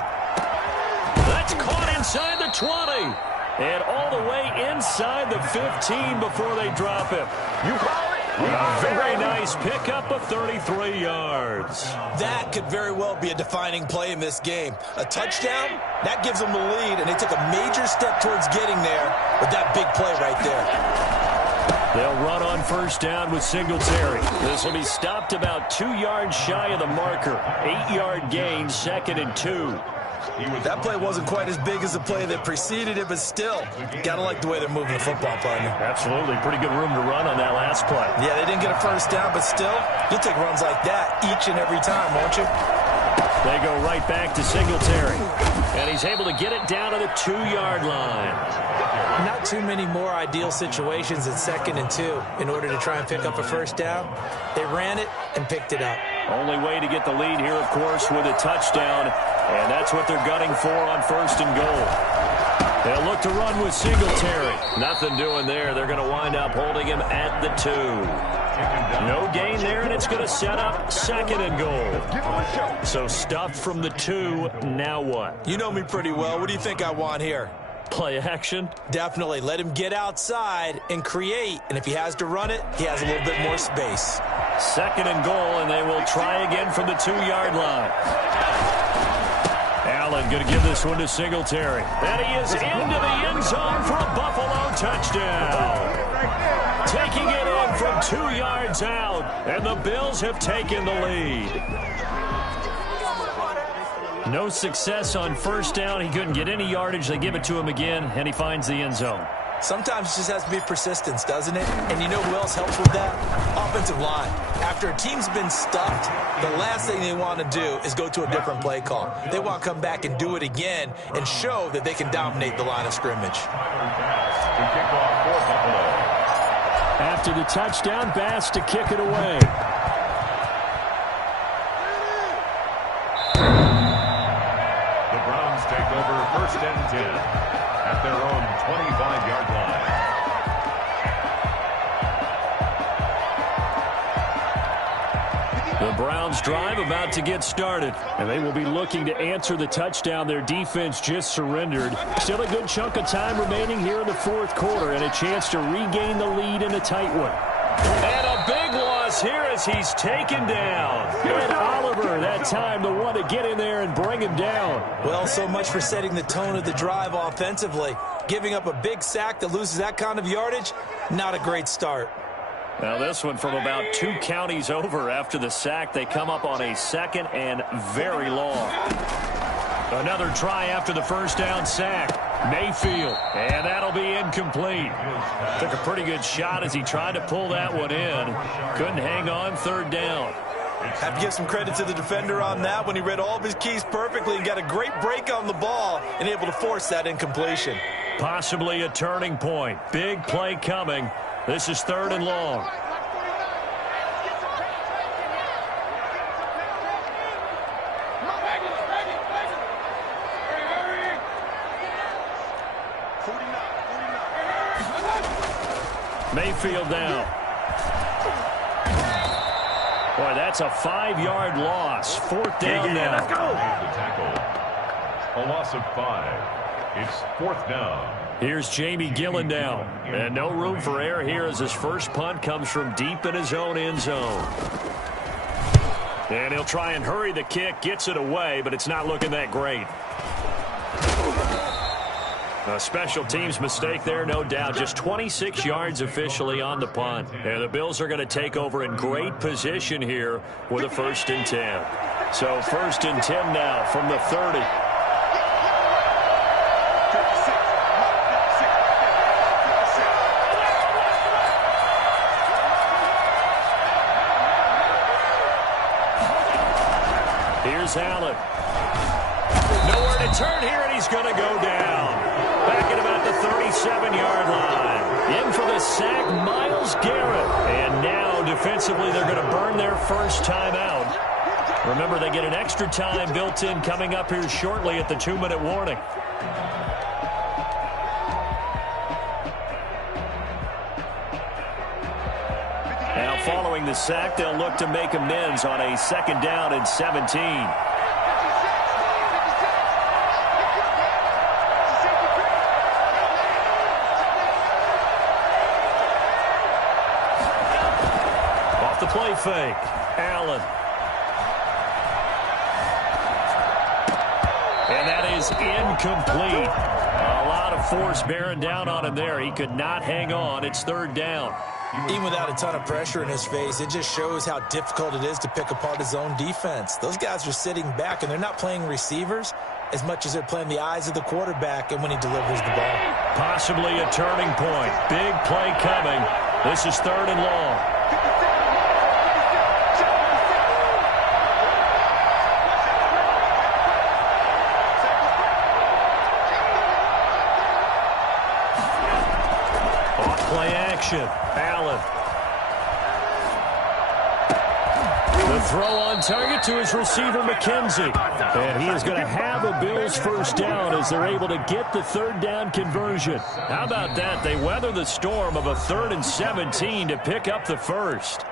That's caught inside the 20. And all the way inside the 15 before they drop him. You call it? A very nice pickup of 33 yards. That could very well be a defining play in this game. A touchdown, that gives them the lead, and they took a major step towards getting there with that big play right there. They'll run on first down with Singletary. This will be stopped about 2 yards shy of the marker. 8-yard gain, 2nd and 2. That play wasn't quite as big as the play that preceded it, but still, gotta like the way they're moving the football, partner. Absolutely. Pretty good room to run on that last play. Yeah, they didn't get a first down, but still, you'll take runs like that each and every time, won't you? They go right back to Singletary. And he's able to get it down to the 2-yard line. Not too many more ideal situations at 2nd and 2 in order to try and pick up a first down. They ran it and picked it up. Only way to get the lead here, of course, with a touchdown. And that's what they're gunning for on 1st and goal. They'll look to run with Singletary. Nothing doing there. They're going to wind up holding him at the 2. No gain there, and it's going to set up 2nd and goal. So stuffed from the 2. Now what? You know me pretty well. What do you think I want here? Play action? Definitely. Let him get outside and create. And if he has to run it, he has a little bit more space. 2nd and goal, and they will try again from the 2-yard line. Allen going to give this one to Singletary. And he is into the end zone for a Buffalo touchdown. Taking it in from 2 yards out, and the Bills have taken the lead. No success on first down. He couldn't get any yardage. They give it to him again, and he finds the end zone. Sometimes it just has to be persistence, doesn't it? And you know who else helps with that? Offensive line. After a team's been stuffed, the last thing they want to do is go to a different play call. They want to come back and do it again and show that they can dominate the line of scrimmage. After the touchdown, Bass to kick it away. The Browns take over 1st and 10 at their own 25-yard line. The Browns drive about to get started, and they will be looking to answer the touchdown their defense just surrendered. Still a good chunk of time remaining here in the 4th quarter, and a chance to regain the lead in a tight one. And a big loss here as he's taken down. And Oliver, that time, the one to get in there and bring him down. Well, so much for setting the tone of the drive offensively. Giving up a big sack that loses that kind of yardage, not a great start. Now this one from about 2 counties over after the sack. They come up on a 2nd and very long. Another try after the first down sack. Mayfield, and that'll be incomplete. Took a pretty good shot as he tried to pull that one in. Couldn't hang on 3rd down. Have to give some credit to the defender on that when he read all of his keys perfectly and got a great break on the ball and able to force that incompletion. Possibly a turning point. Big play coming. This is 3rd and long. Mayfield down. Boy, that's a 5-yard loss. 4th down now. Let's go. The tackle. A loss of 5. It's 4th down. Here's Jamie Gillen now. And no room for error here as his first punt comes from deep in his own end zone. And he'll try and hurry the kick. Gets it away, but it's not looking that great. A special teams mistake there, no doubt. Just 26 yards officially on the punt. And the Bills are going to take over in great position here with a 1st and 10. So 1st and 10 now from the 30. is Allen. Nowhere to turn here, and he's going to go down. Back at about the 37-yard line. In for the sack, Myles Garrett. And now, defensively, they're going to burn their first timeout. Remember, they get an extra time built in coming up here shortly at the 2-minute warning. Now, following the sack, they'll look to make amends on a 2nd down and 17. Off the play fake, Allen. And that is incomplete. A lot of force bearing down on him there. He could not hang on. It's 3rd down. Even without a ton of pressure in his face, it just shows how difficult it is to pick apart his own defense. Those guys are sitting back, and they're not playing receivers as much as they're playing the eyes of the quarterback and when he delivers the ball. Possibly a turning point. Big play coming. This is 3rd and long. Play action. Allen. The throw on target to his receiver, McKenzie. And he is going to have a Bills first down as they're able to get the 3rd down conversion. How about that? They weather the storm of a 3rd and 17 to pick up the first.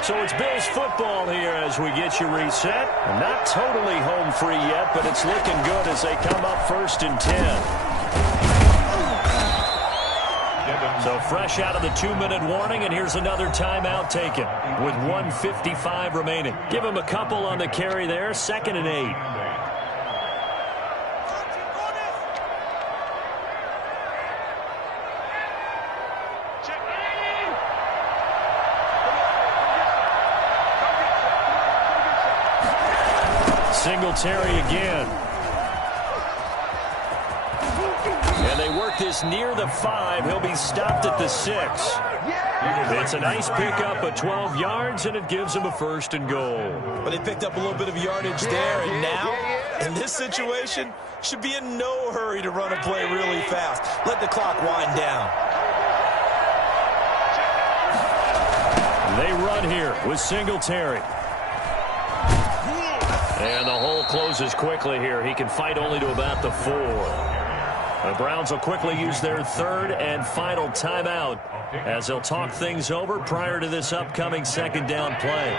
So it's Bills football here as we get you reset. Not totally home free yet, but it's looking good as they come up 1st and 10. So fresh out of the 2-minute warning, and here's another timeout taken with 1:55 remaining. Give him a couple on the carry there, 2nd and 8. Singletary again. And they work this near the 5. He'll be stopped at the 6. It's a nice pickup of 12 yards, and it gives him a 1st and goal. But they picked up a little bit of yardage there, and now, in this situation, should be in no hurry to run a play really fast. Let the clock wind down. They run here with Singletary. And the hole closes quickly here. He can fight only to about the 4. The Browns will quickly use their 3rd and final timeout as they'll talk things over prior to this upcoming 2nd down play.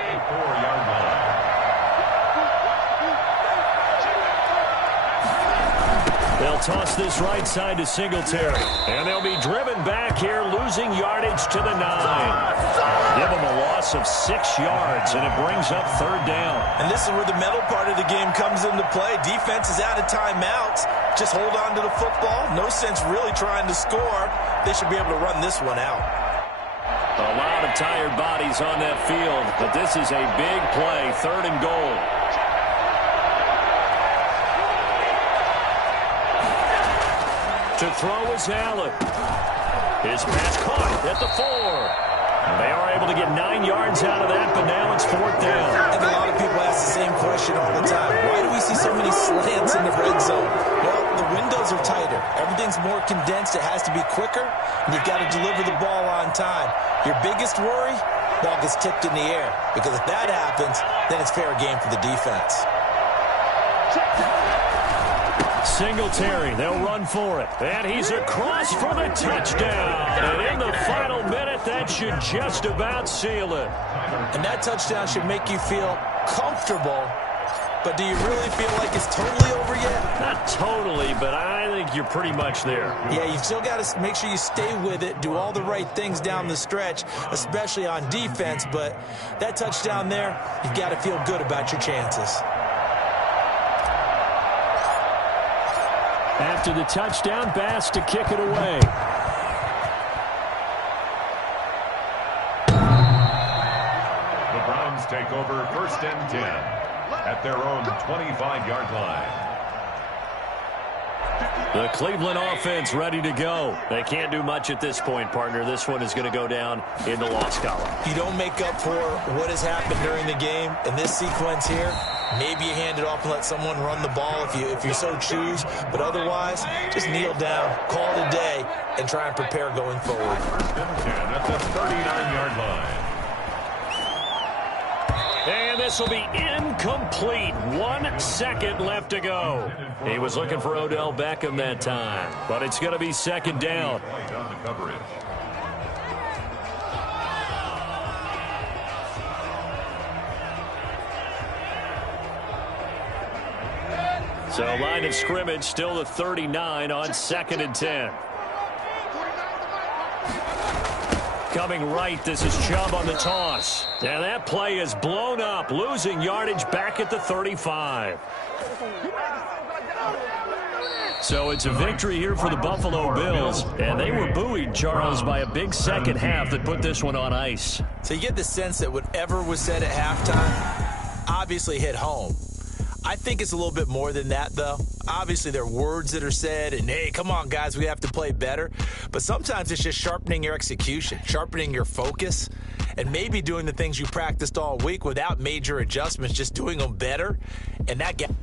They'll toss this right side to Singletary. And they'll be driven back here, losing yardage to the 9. Give them a loss of 6 yards, and it brings up 3rd down. And this is where the mental part of the game comes into play. Defense is out of timeouts. Just hold on to the football. No sense really trying to score. They should be able to run this one out. A lot of tired bodies on that field, but this is a big play, 3rd and goal. To throw is Allen. His pass caught at the 4. They are able to get 9 yards out of that, but now it's 4th down. And a lot of people ask the same question all the time. Why do we see so many slants in the red zone? Well, the windows are tighter. Everything's more condensed. It has to be quicker, and you've got to deliver the ball on time. Your biggest worry? Ball gets tipped in the air, because if that happens, then it's fair game for the defense. Singletary, they'll run for it. And he's across for the touchdown. And in the final minute, that should just about seal it. And that touchdown should make you feel comfortable. But do you really feel like it's totally over yet? Not totally, but I think you're pretty much there. Yeah, you still got to make sure you stay with it, do all the right things down the stretch, especially on defense. But that touchdown there, you've got to feel good about your chances. After the touchdown, Bass to kick it away. The Browns take over 1st and 10 at their own 25-yard line. The Cleveland offense ready to go. They can't do much at this point, partner. This one is going to go down in the loss column. You don't make up for what has happened during the game. In this sequence here, maybe you hand it off and let someone run the ball if you so choose. But otherwise, just kneel down, call it a day, and try and prepare going forward. First and 10 at the 39-yard line. And this will be incomplete. 1 second left to go. He was looking for Odell Beckham that time, but it's going to be second down. So line of scrimmage still the 39 on 2nd and 10. Coming right, this is Chubb on the toss. And that play is blown up, losing yardage back at the 35. So it's a victory here for the Buffalo Bills. And they were buoyed, Charles, by a big second half that put this one on ice. So you get the sense that whatever was said at halftime obviously hit home. I think it's a little bit more than that, though. Obviously, there are words that are said, and, hey, come on, guys, we have to play better. But sometimes it's just sharpening your execution, sharpening your focus, and maybe doing the things you practiced all week without major adjustments, just doing them better. And that gets...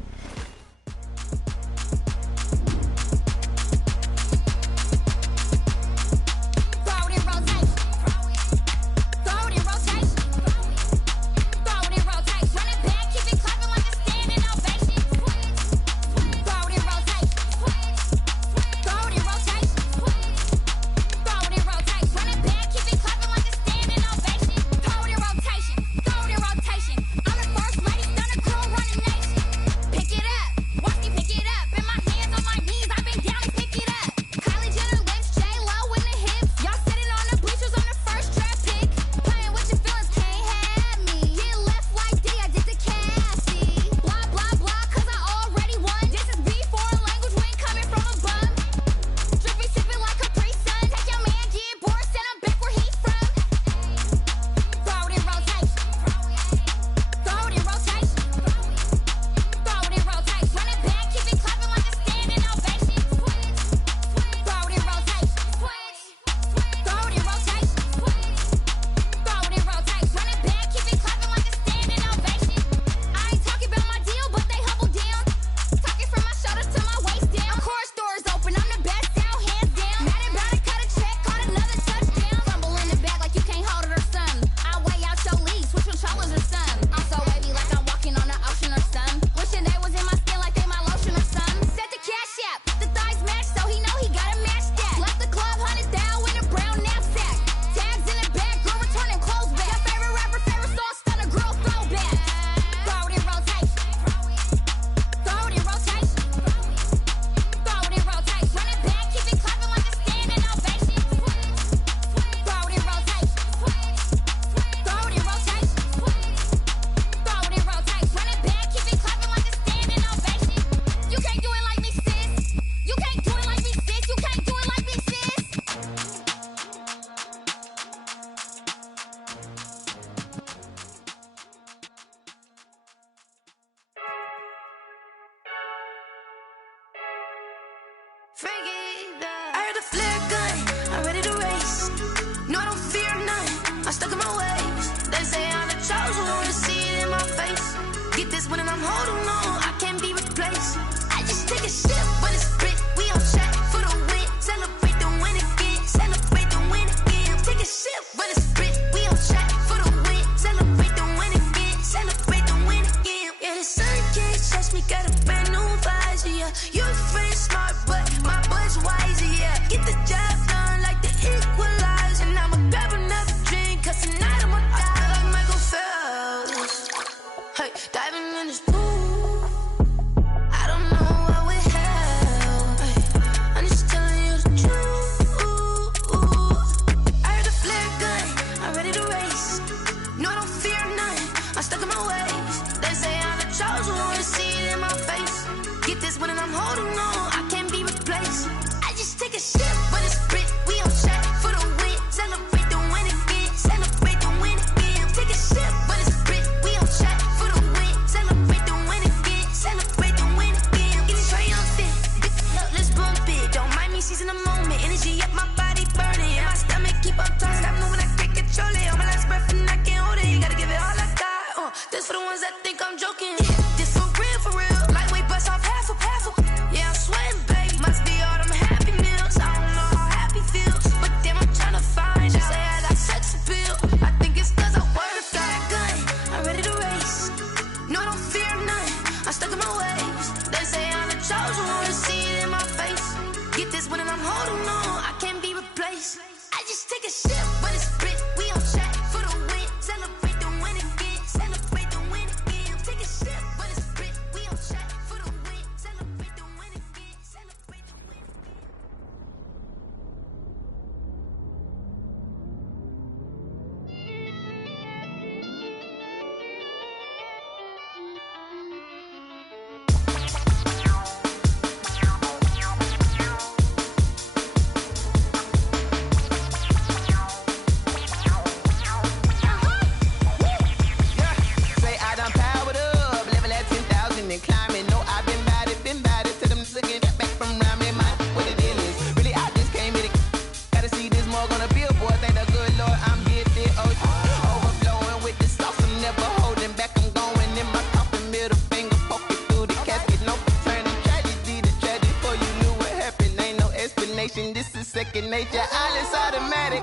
a sip, but it's spit. We on track for the win. Celebrate the win again. Celebrate the win again. Take a sip, but it's spit. We on track for the win. Celebrate the win again. Celebrate the win again. This is second nature, all is automatic.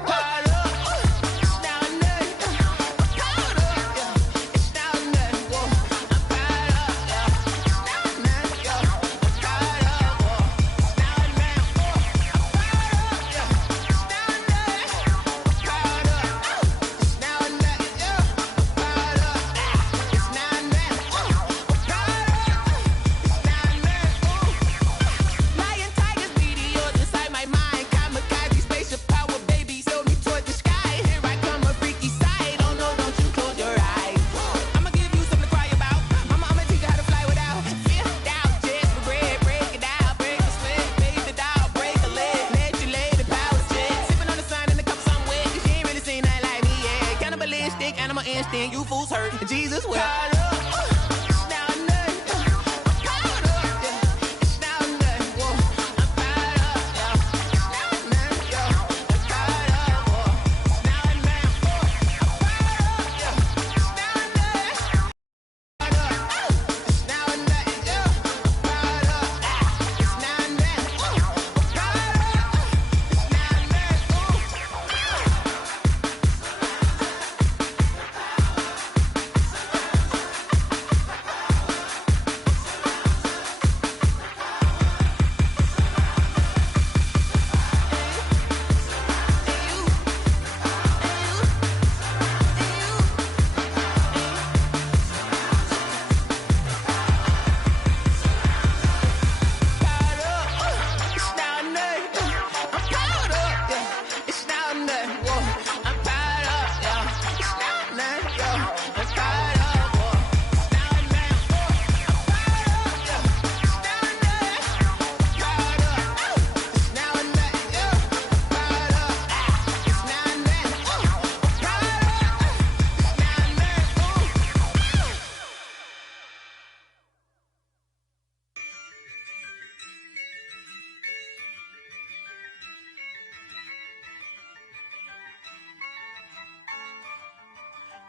You fools hurt. Jesus will.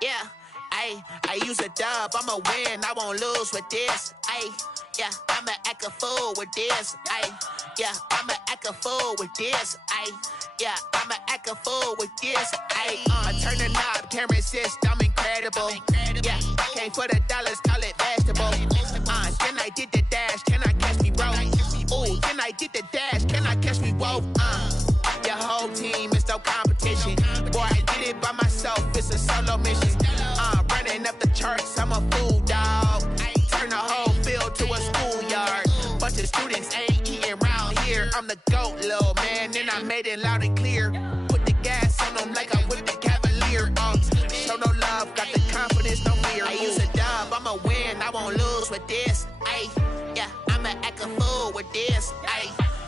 Yeah, I use a dub, I'ma win, I won't lose with this. Yeah, I'ma act a fool with this. Yeah, I'ma act a fool with this. Yeah, I'ma act a fool with this. I turn the knob, can't resist, I'm incredible. Yeah, came for the dollars, call it vegetable. Then I did the dash, can I catch me, bro? Ooh, then I did the dash, can I catch me, whoa? Your whole team is no competition. Boy, I did it by myself, it's a solo mission. Running up the charts, I'm a fool, dog. Turn the whole field to a schoolyard. Bunch of students ain't eating round here. I'm the GOAT, little man, and I made it loud and clear. Put the gas on them like I'm with the Cavalier. Show no love, got the confidence, no fear. I use a dub, I'ma win, I won't lose with this. Yeah, I'ma act a fool with this.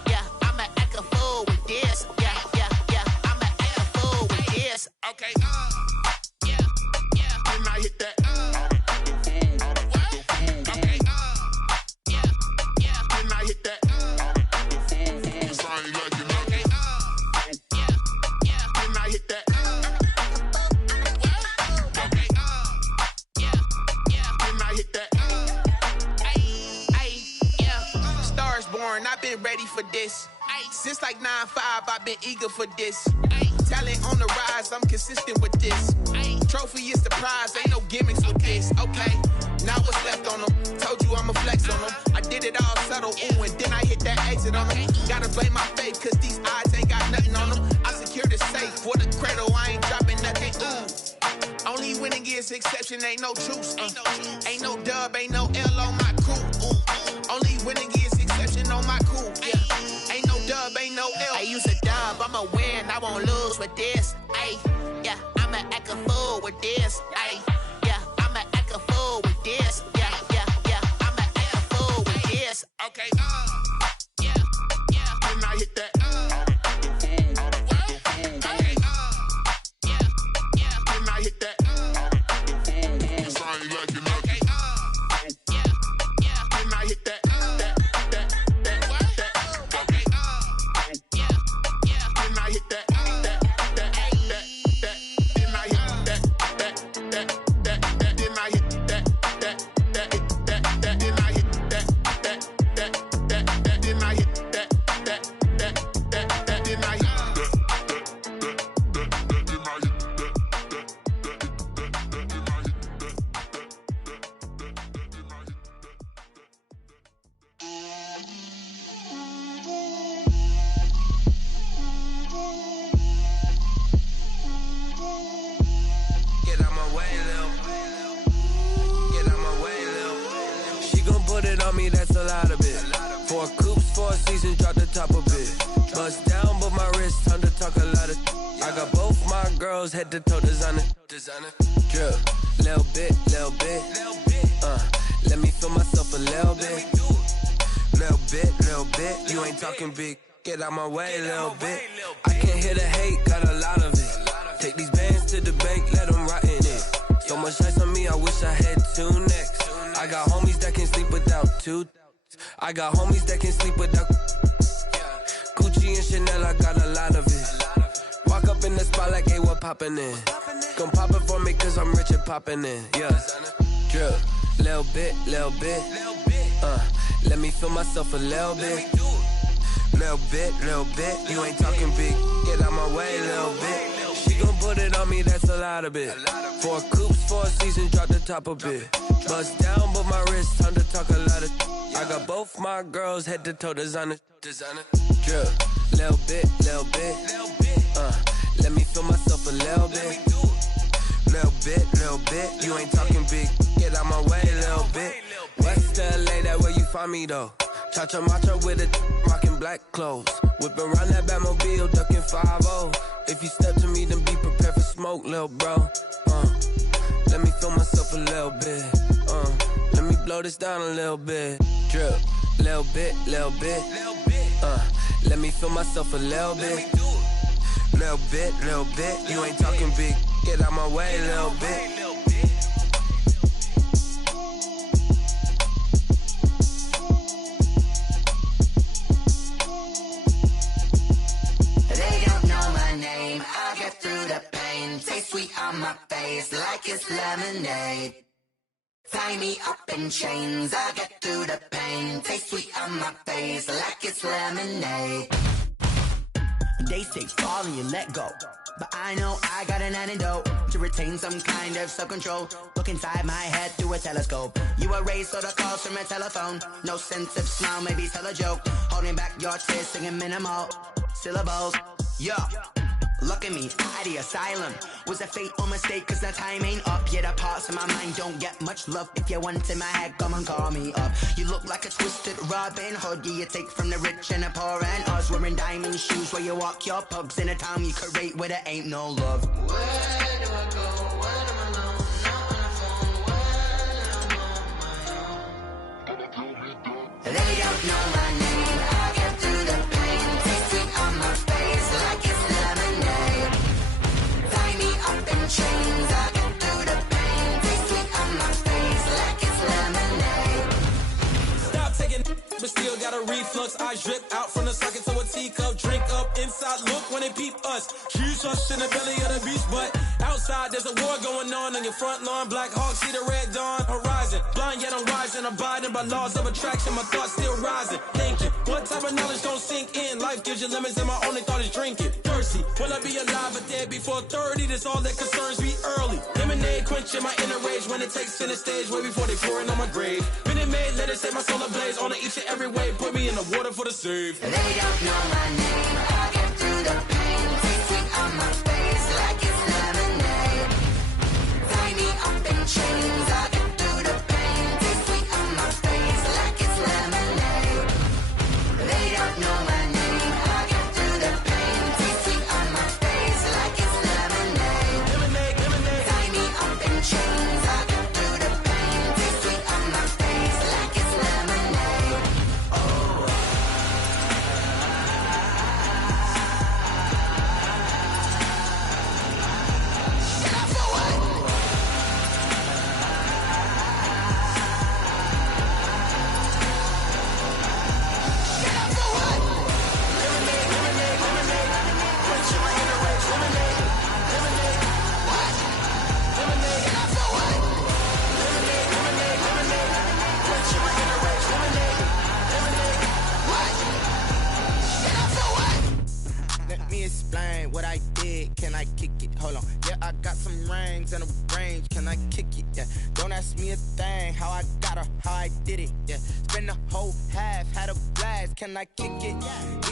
Yeah, I'ma act a fool with this. Yeah, I'ma act a fool with this. Okay, yeah, then I hit that. Okay, yeah, then I hit that. Then I hit that. I've been ready for this. Since like 9-5, I've been eager for this. Talent on the rise, I'm consistent with this. Trophy is the prize, ain't no gimmicks with this. Okay, now what's left on them? Told you I'ma flex on them. I did it all subtle, ooh, and then I hit that exit on them. Gotta blame my faith, cause these odds ain't got nothing on them. I secured the safe for the is exception, ain't no truce. Ain't no dub, ain't no L on my cool. Only winning is exception on my cool. Yeah. Ain't no dub, ain't no L. I use a dub, I'ma win, I won't lose with this. Ay, yeah, I'ma act a fool with this. Ay, yeah, I'ma act a fool with this. Yeah, I'ma act a fool with this. Okay, yeah, then I hit that. Head to toe designer, drip, little bit, let me feel myself a little bit, you ain't talking big, get out my way, little bit, I can't hear the hate, got a lot of it, take these bands to the bank, let them rot in it, so much ice on me, I wish I had two necks, I got homies that can sleep without two, I got homies that can sleep without, Gucci and Chanel, I got a lot of it, walk up in the spot like, hey, what poppin' in? Gon' pop it for me cause I'm rich and poppin' in, yeah. Drip, little bit, let me feel myself a little bit. Little bit, you ain't talking big, get out my way, little bit. She gon' put it on me, that's a lot of it. 4 coops, 4 seasons, drop the top a bit. Bust down, but my wrist, time to talk a lot of. I got both my girls, head to toe designer. Drip, little bit, let me feel myself a little bit. Little bit, you ain't talking big, get out my way, little bit. West LA, that where you find me though. Cha-cha matcha with it, rockin' black clothes. Whip around that Batmobile, ducking 5-0. If you step to me, then be prepared for smoke, little bro. Let me feel myself a little bit. Let me blow this down a little bit. Drip, little bit. Let me feel myself a little bit. Little bit, you ain't talking big, get out my way, little bit. They don't know my name, I get through the pain, taste sweet on my face like it's lemonade. Tie me up in chains, I get through the pain, taste sweet on my face like it's lemonade. They say fall and you let go, but I know I got an antidote to retain some kind of self-control. Look inside my head through a telescope. You erase all the calls from a telephone. No sense of smile, maybe tell a joke. Holding back your tears, singing minimal syllables. Yeah, look at me, out of the asylum. Was a fate or mistake, cause the time ain't up. Yet the parts of my mind don't get much love. If you want in my head, come and call me up. You look like a twisted Robin Hood. Yeah, you take from the rich and the poor and us. Wearing diamond shoes where you walk your pugs. In a town you create where there ain't no love. Where do I go? When I'm alone? Not on the phone, when I'm on my own. They don't know my name, I get through the pain. Taste sweet on my face like it's lemonade. Tie me up in chains, I get through the pain. Taste sweet on my face like it's lemonade. Stop taking but still got a reflux. Eyes drip out from the socket to a teacup. Drink up inside, look when they peep us. Huge us in the belly of the beast, but outside there's a war going on your front lawn. Black Hawk, see the red dawn horizon. Blind yet I'm rising, abiding by laws of attraction. My thoughts still rising. Thinking, what type of knowledge don't sink in? Life gives you lemons and my only thought is drinking. Thirsty, will I be alive or dead before 30? That's all that concerns me early. Lemonade quenching my inner rage when it takes center stage way before they pour it on my grave. Minute Maid, let it set my soul ablaze on each and every way. Put me in the water for the save. They don't know my name, I get through the pain. Taste sweet on my face like it's lemonade. Tie me up did, can I kick it? Hold on, yeah, I got some rings and a range, can I kick it? Yeah, don't ask me a thing, how I got her, how I did it. Yeah, spend the whole half, had a blast, can I kick it?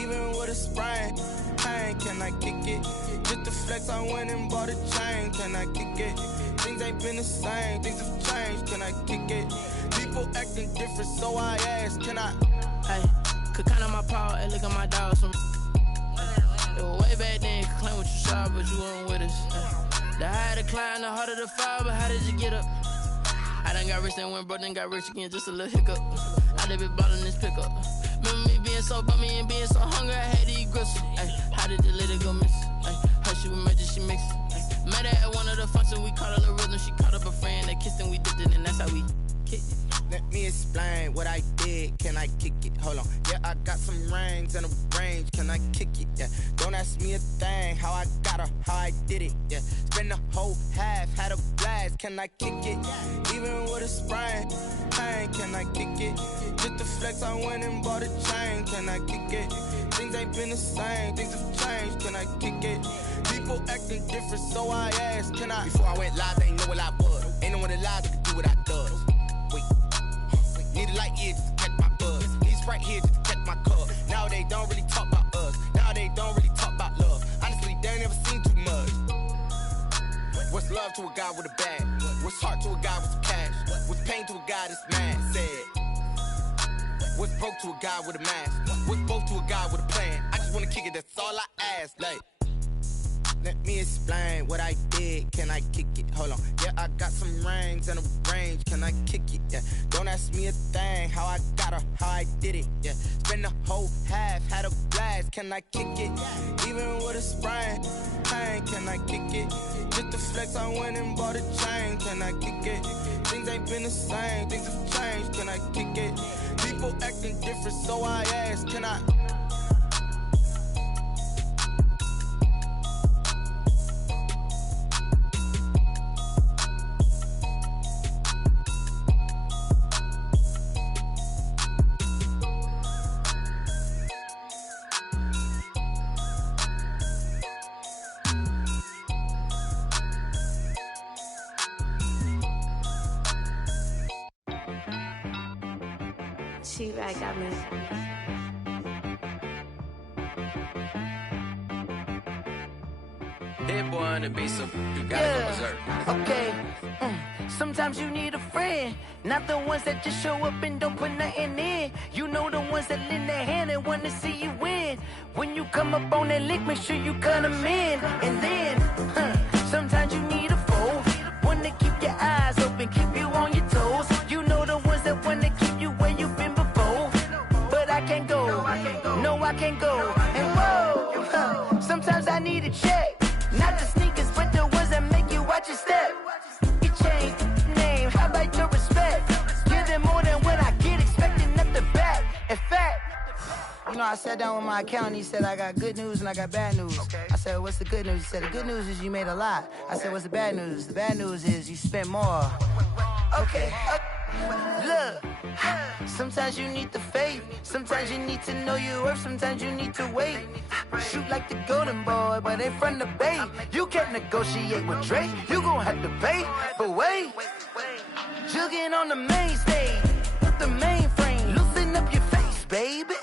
Even with a sprain, pain, can I kick it? Just the flex, I went and bought a chain, can I kick it? Things ain't been the same, things have changed, can I kick it? People acting different, so I ask, can I? Hey, could count on my power, and look at my dogs. It was way back then, could claim what you saw, but you weren't with us. The higher the climb, the harder the fall, but how did you get up? I done got rich, then went broke, then got rich again, just a little hiccup. I done been ballin' this pickup. Remember me being so bummy and being so hungry, I had to eat gristle. Ay, how did the lady go miss? Ay, her she was magic, she mixed. Met her at one of the functions, we caught a little rhythm. She caught up a friend, they kissed and we dipped it, and that's how we kicked it. Let me explain what I did, can I kick it? Hold on, yeah, I got some rings and a range, can I kick it? Yeah, don't ask me a thing, how I got her, how I did it. Yeah, spend the whole half, had a blast, can I kick it? Even with a sprain, pain, can I kick it? Just the flex, I went and bought a chain, can I kick it? Things ain't been the same, things have changed, can I kick it? People acting different, so I asked, can I? Before I went live, they ain't know what I was. Ain't no one alive that could do what I does. Wait, need a light year just to catch my buzz. Need Sprite here just to catch my cup. Now they don't really talk about us. Now they don't really talk about love. Honestly, they ain't never seen too much. What's love to a guy with a bag? What's heart to a guy with some cash? What's pain to a guy that's mad? Said. What's broke to a guy with a mask? What's both to a guy with a plan? I just wanna kick it, that's all I ask. Like, let me explain what I did, can I kick it? Hold on, yeah, I got some rings and a range, can I kick it? Yeah, don't ask me a thing, how I got her, how I did it. Yeah, spend the whole half, had a blast, can I kick it? Even with a sprain, pain, can I kick it? Just the flex, I went and bought a chain, can I kick it? Things ain't been the same, things have changed, can I kick it? People acting different, so I ask, can I? She-Rag got me. Hit boy on the beat, so you gotta go berserk. Okay. Sometimes you need a friend, not the ones that just show up and don't put nothing in. You know the ones that lend their hand and want to see you win. When you come up on that lick, make sure you cut them in. And then, sometimes you need a foe, one to keep your eyes open, keep you on your toes. You know the ones that want to keep you where you've been before. But I can't go, no I can't go. And whoa, sometimes I need a check. Not the sneakers, but the ones that make you watch your step. You change name, how about your respect? Give them more than what I get, expecting at the back. In fact, you know, I sat down with my accountant, he said, I got good news and I got bad news. I said, what's the good news? He said, the good news is you made a lot. I said, what's the bad news? The bad news is you spent more. Okay. Look, sometimes you need the faith, sometimes you need to know your worth, sometimes you need to wait. Shoot like the golden boy, but ain't from the bay. You can't negotiate with Drake, you gon' have to pay. But wait, jugging on the main stage with the mainframe, loosen up your face, baby.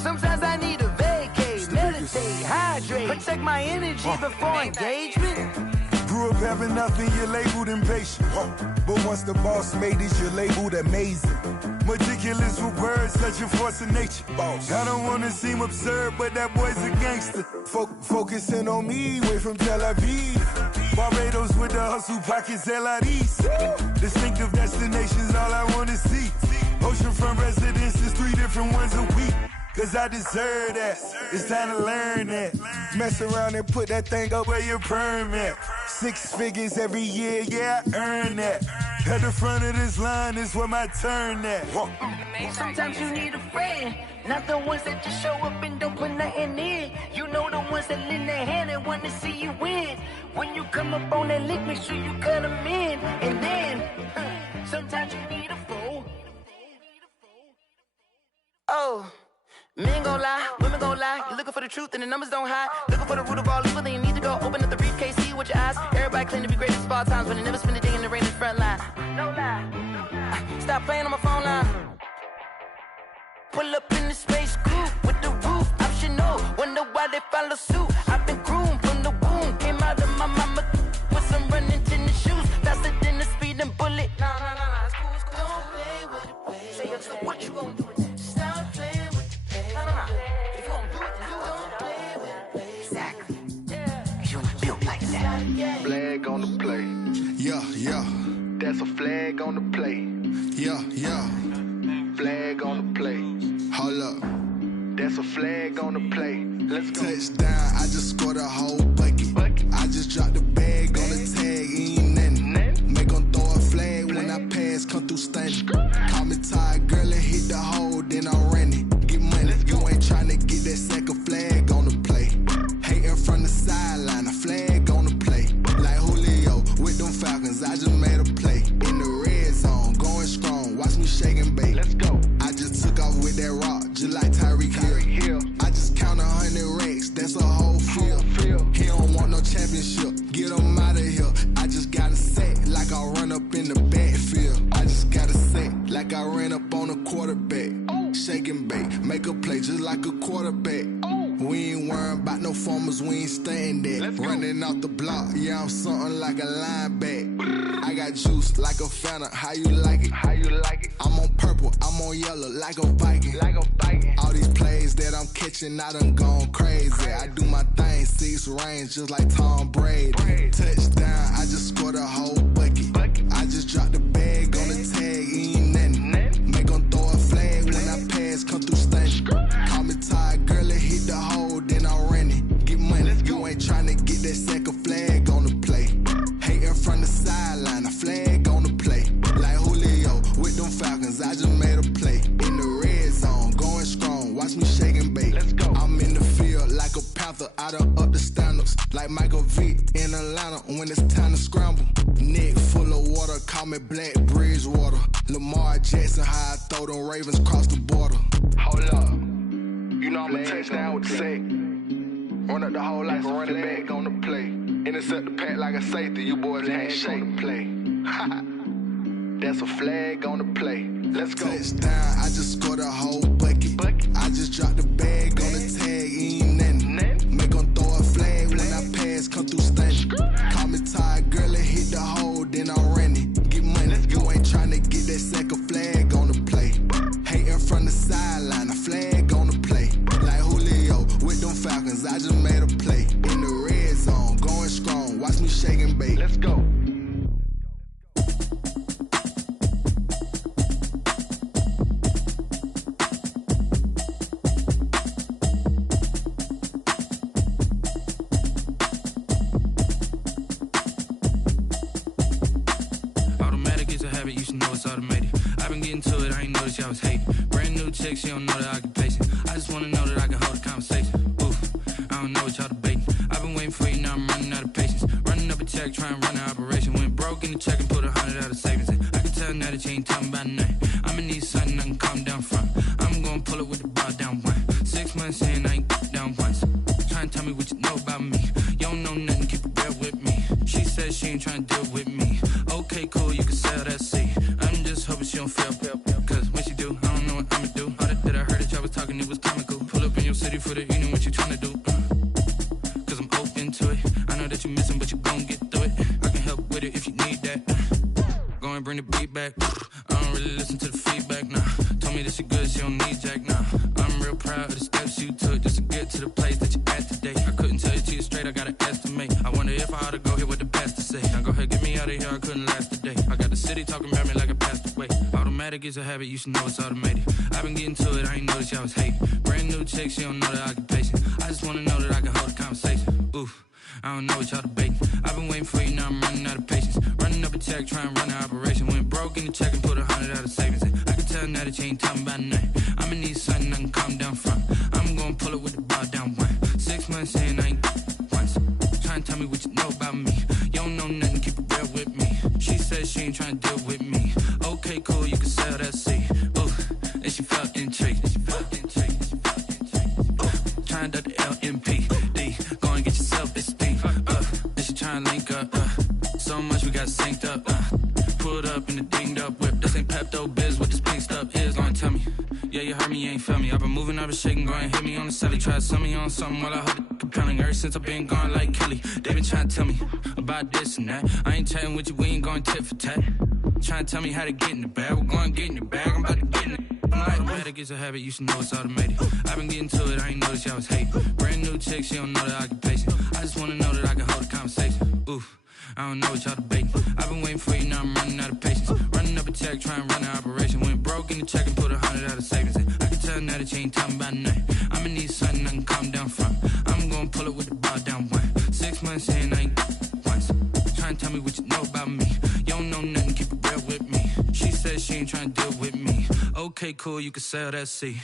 Sometimes I need a vacate, meditate, hydrate, protect my energy before engagement. Grew up having nothing, you're labeled impatient. But once the boss made it, you're labeled amazing. Meticulous with words, such a force of nature. I don't wanna seem absurd, but that boy's a gangster. Focusing on me, way from Tel Aviv. Barbados with the hustle pockets, LIDs. Distinctive destinations, all I wanna see. Oceanfront residences, 3 different ones a week. Cause I deserve that, it's time to learn that. Mess around and put that thing up where your permit. 6 figures every year, yeah, I earn that. At the front of this line is where my turn at. Sometimes you need a friend, not the ones that just show up and don't put nothing in. You know the ones that lend their hand and want to see you win. When you come up on that lick, make sure you cut them in. And then, sometimes you need a foe. Oh. Men gon' lie, women gon' lie. You're looking for the truth and the numbers don't hide. Looking for the root of all evil, then you need to go open up the briefcase, see with your eyes. Everybody claim to be greatest of all times, but they never spend a day in the rain in the front line. No lie. Stop playing on my phone line. Pull up in the space coupe with the roof optional. Wonder why they follow suit. I've been groomed from the womb. Came out of my mama with some running tennis shoes. Faster than the speeding bullet. Nah, it's cool, it's cool. Don't play with it, baby. Say so what you gon' do? Stop playing with it, baby. Nah. If you gon' do it, then don't play with it, baby. Exactly. Yeah. You built like that. Flag on the play. Yeah. That's a flag on the play. Yeah. Flag on the play. Hold up. That's a flag on the play. Let's go. Touchdown, I just scored a whole bucket. I just dropped the bag on the tag, ain't nothing. Make them throw a flag when I pass, come through stunning. Call me tired, girl, and hit the hole, then I'm running. Get money, you ain't tryna get that second flag on the play. Hating from the sideline, a flag on the play. Like Julio with them Falcons, I just made a play. In the red zone, going strong, watch me shake and bake. Let's go. I just took off with that rock, just like Tyreek Hill. I just count 100 racks, that's a whole field. He don't want no championship, get him out of here. I just got a set, like I run up in the backfield. I just got a set, like I ran up on a quarterback. Shake and bake, make a play just like a quarterback. We ain't worrying about no formers, we ain't staying there. Running off the block, yeah, I'm something like a lineback. I got juice like a Fanta, how you like it? I'm on purple, I'm on yellow, like a Viking. All these plays that I'm catching, I done gone crazy. I do my thing, 6 range, just like Tom Brady. Touchdown, I just scored a whole bucket. I just dropped the bag on the tag, ain't nothing. Make them throw a flag when I pass, come through stunning. Call me tired, girl, and hit the hole, then I'm running. Get money, you ain't tryna get that second flag on the play. Hating from the sideline, a flag on the play. Like Julio with them Falcons, I just made a play. In the red zone, going strong, watch me shake and bake. Let's go. I'm in the field like a Panther, I done up the standards. Like Michael Vick in Atlanta when it's time to scramble. Neck full of water, call me Black Bridgewater. Lamar Jackson, how I throw them Ravens cross the border. Hold up. You know I'm a touchdown with the sack. Run up the hole like a running back on the play. Intercept the pack like a safety, you boys can't shake the play. That's a flag on the play. Let's go. Touchdown, I just scored a whole bucket. I just dropped the bag on the tag, ain't nothing. Make them throw a flag when I pass, come through stunning. Call me tired, girl, and hit the hole, then I'm running. Get money, you ain't tryna get that second flag on the play. Hating from the sideline, a flag on the play. Like Julio with them Falcons, I just made a play. In the red zone, going strong, watch me shake and bake. Let's go. You should know it's automated. I've been getting to it, I ain't noticed y'all was hating. Brand new chick, she don't know the occupation. I just wanna know that I can hold a conversation. Oof, I don't know what y'all debating. I've been waiting for you, now I'm running out of patience. Running up a check, trying to run an operation. Went broke in the check and put 100 out of savings in. I can tell now that you ain't talking about nothing. I'ma need something I can calm down from. I'm gonna pull it with the bar down one. 6 months in, I ain't down once. Trying to tell me what you know about me. You don't know nothing, keep it real with me. She says she ain't trying to deal with me. Okay, cool, you can sell that seat. I'm just hoping she don't fail. Cause when she do, I don't know what I'ma do. All that I heard that y'all was talking, it was comical. Pull up in your city for the evening, what you tryna do? Cause I'm open to it. I know that you missing, but you gon' get through it. I can help with it if you need that. Go and bring the beat back. I don't really listen to the feedback, nah. Told me that she good, she don't need jack, nah. I'm real proud of the steps you took just to get to the place that you at today. I couldn't tell you to you straight, I gotta estimate. I wonder if I ought to go here with the best to say. Now go ahead, get me out of here, I couldn't last today. I got the city talking about me like I passed away. Automatic is a habit, you should know it's automated. I've been getting to it, I ain't noticed y'all was hating. Brand new chick, she don't know the occupation. I just wanna know that I can hold a conversation. Oof, I don't know what y'all debating. I've been waiting for you, now I'm running out of patience. Running up a check, trying to run an operation. Went broke in the check and put 100 out of savings in. I can tell now that you ain't talking about nothing. I'ma need something I can calm down from. I'm gonna pull it with the bar down one. 6 months in, I ain't once. Trying to tell me what you know about me. You don't know nothing, keep it real with me. She says she ain't trying to deal with me. Okay, cool, you can sell that seat. Ooh, and she felt intrigued. trying to link up. So much we got synced up. Pulled up in the dinged up whip. This ain't Pepto Biz, what this pink stuff is. Long tell me. Yeah, you heard me, you ain't felt me. I've been moving, I've been shaking, go and hit me on the celly. Try to sell me on something while I heard it compelling. Ever since I've been gone like Kelly, they been trying to tell me about this and that. I ain't chatting with you, we ain't going tit for tat. Trying to tell me how to get in the bag. We're going to get in the bag, I'm about to get in it. I'm like, automatic is a habit, you should know it's automated. I've been getting to it, I ain't noticed y'all was hating. Brand new chick, she don't know the occupation. I just wanna know that I can hold a conversation. Oof, I don't know what y'all debating. I've been waiting for you, now I'm running out of patience. Running up a check, trying to run an operation. Went broke in the check and put 100 out of savings in. I can tell now that you ain't talking about nothing. I'ma need something I can calm down from. I'm gonna pull it with the bar down one. 6 months in, I ain't once. Trying to tell me what you know about me. You don't know nothing, keep it real with me. She said she ain't trying to deal with me. Okay, cool, you can sell that C.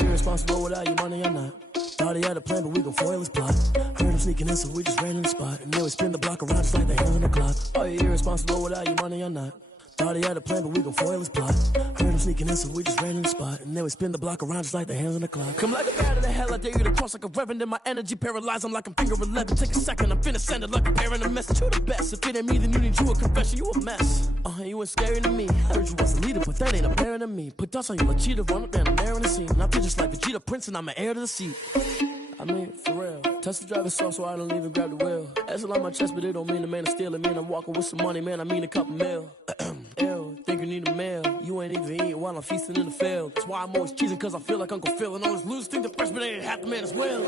Irresponsible without your money or not. Thought he had a plan, but we gon' foil his plot. Heard him sneaking in, so we just ran in the spot. And then we spin the block around just like the hand on the clock. Are you irresponsible without your money or not? Thought he had a plan, but we gon' foil his plot. Heard him sneaking in, so we just ran in the spot. And then we spin the block around just like the hands on the clock. Come like a bat of the hell, I dare you to cross like a reverend. In my energy paralyzed, I'm like I'm finger 11. Take a second, I'm finna send it like a parent a message. You the best, if it ain't me, then you need you a confession. You a mess, you ain't scary to me. I heard you was a leader, but that ain't apparent to me. Put dust on you like cheetah, run up down the air in the scene. And I feel just like Vegeta Prince, and I'm an heir to the seat. I mean, for real. Touch the driver's soft so I don't even grab the wheel. That's on my chest, but it don't mean the man is stealing. Mean I'm walking with some money, man, I mean a couple mil. Ew, think you need a meal. You ain't even eating while I'm feasting in the field. That's why I'm always cheesing, cause I feel like Uncle Phil. And all those losers think the freshman ain't half the man as well.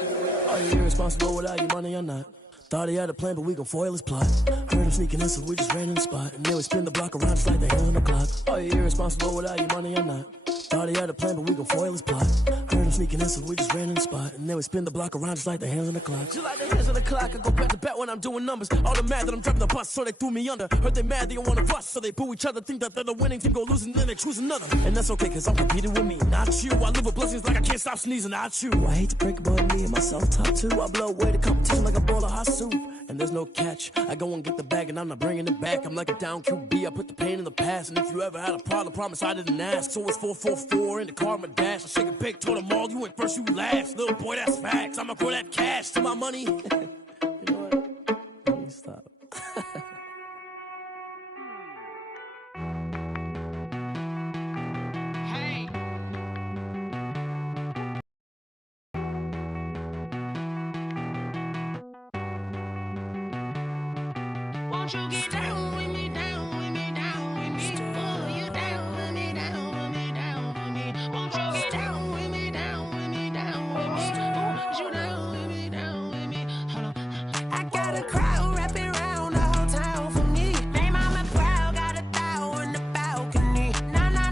Are you irresponsible without your money or not? Thought he had a plan, but we gon' foil his plot. Heard him sneaking in, so we just ran in the spot. And then we spin the block around just like the hand on the clock. Are you irresponsible without your money or not? Thought he had a plan, but we gon' foil his plot. Heard him sneaking in, so we just ran in the spot. And then we spin the block around just like the hands on the clock. Just like the hands on the clock, I go back to back when I'm doing numbers. All the mad that I'm dropping the bus, so they threw me under. Heard they mad, they don't wanna bust, so they boo each other. Think that they're the winning team, go losing, then they choose another. And that's okay, cause I'm competing with me, not you. I live with blessings like I can't stop sneezing, not you. I hate to break it, but me and myself top two. I blow away the competition like a bowl of hot soup. And there's no catch, I go and get the bag and I'm not bringing it back. I'm like a down QB, I put the pain in the past. And if you ever had a problem, promise I didn't ask. So it's 4-4-4 in the car, my dash. I shake a big, told them all, you went first, you last. Little boy, that's facts, I'ma grow that cash to my money. You know what? Please stop. Won't you get down with me, down with me, down with me? Oh, you down with me, down with me, down with me. Won't you get down with me, down with me, down with me? Oh, you down with me, down with me? Hold on. I got a crowd wrapping around the whole town for me. Name on my proud, got a thou in the balcony. Nah, I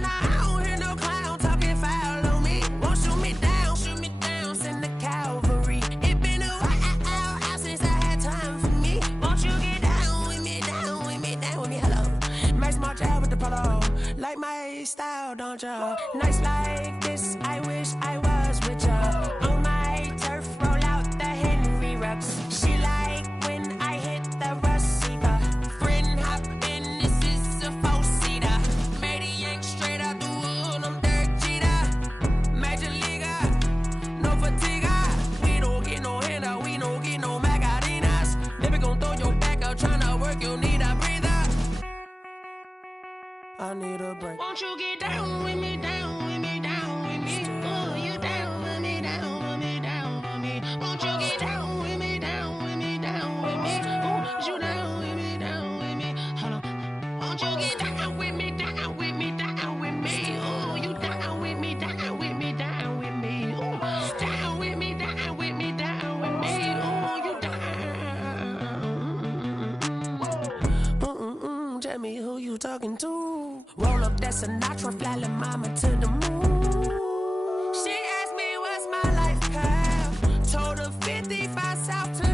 don't hear no clown talking foul on me. Won't shoot me down, send the cavalry. It been a while since I had time for me. Won't you get down with me, down with me, down with me? Hello. Max March out with the polo. Like my style, don't ya? Nights like this, I wish I was with ya. On my turf, roll out the Henry Rux. She like when I hit the receiver. Friend hop in, this is a four-seater. Made a yank straight out the wood, I'm Derek Jeter. Major leaguer, no fatigue. We don't get no handout, we don't get no Macarinas. Never gon' throw your back out, tryna work, you need a breather. I need a break. Won't you get down with me, down with me, down with me? Oh, you down with me, down with me, down with me? Won't you get down with me, down with me, down with me? Oh, you down with me, down with me? Hold on. Won't you get down with me, down with me, down with me? Oh, you down with me, down with me, down with me? Oh, down with me, down with me, down with me? Oh, you down. Tell me who you talking to. Roll up that Sinatra, fly la mama to the moon. She asked me what's my life path. Told her 55 South to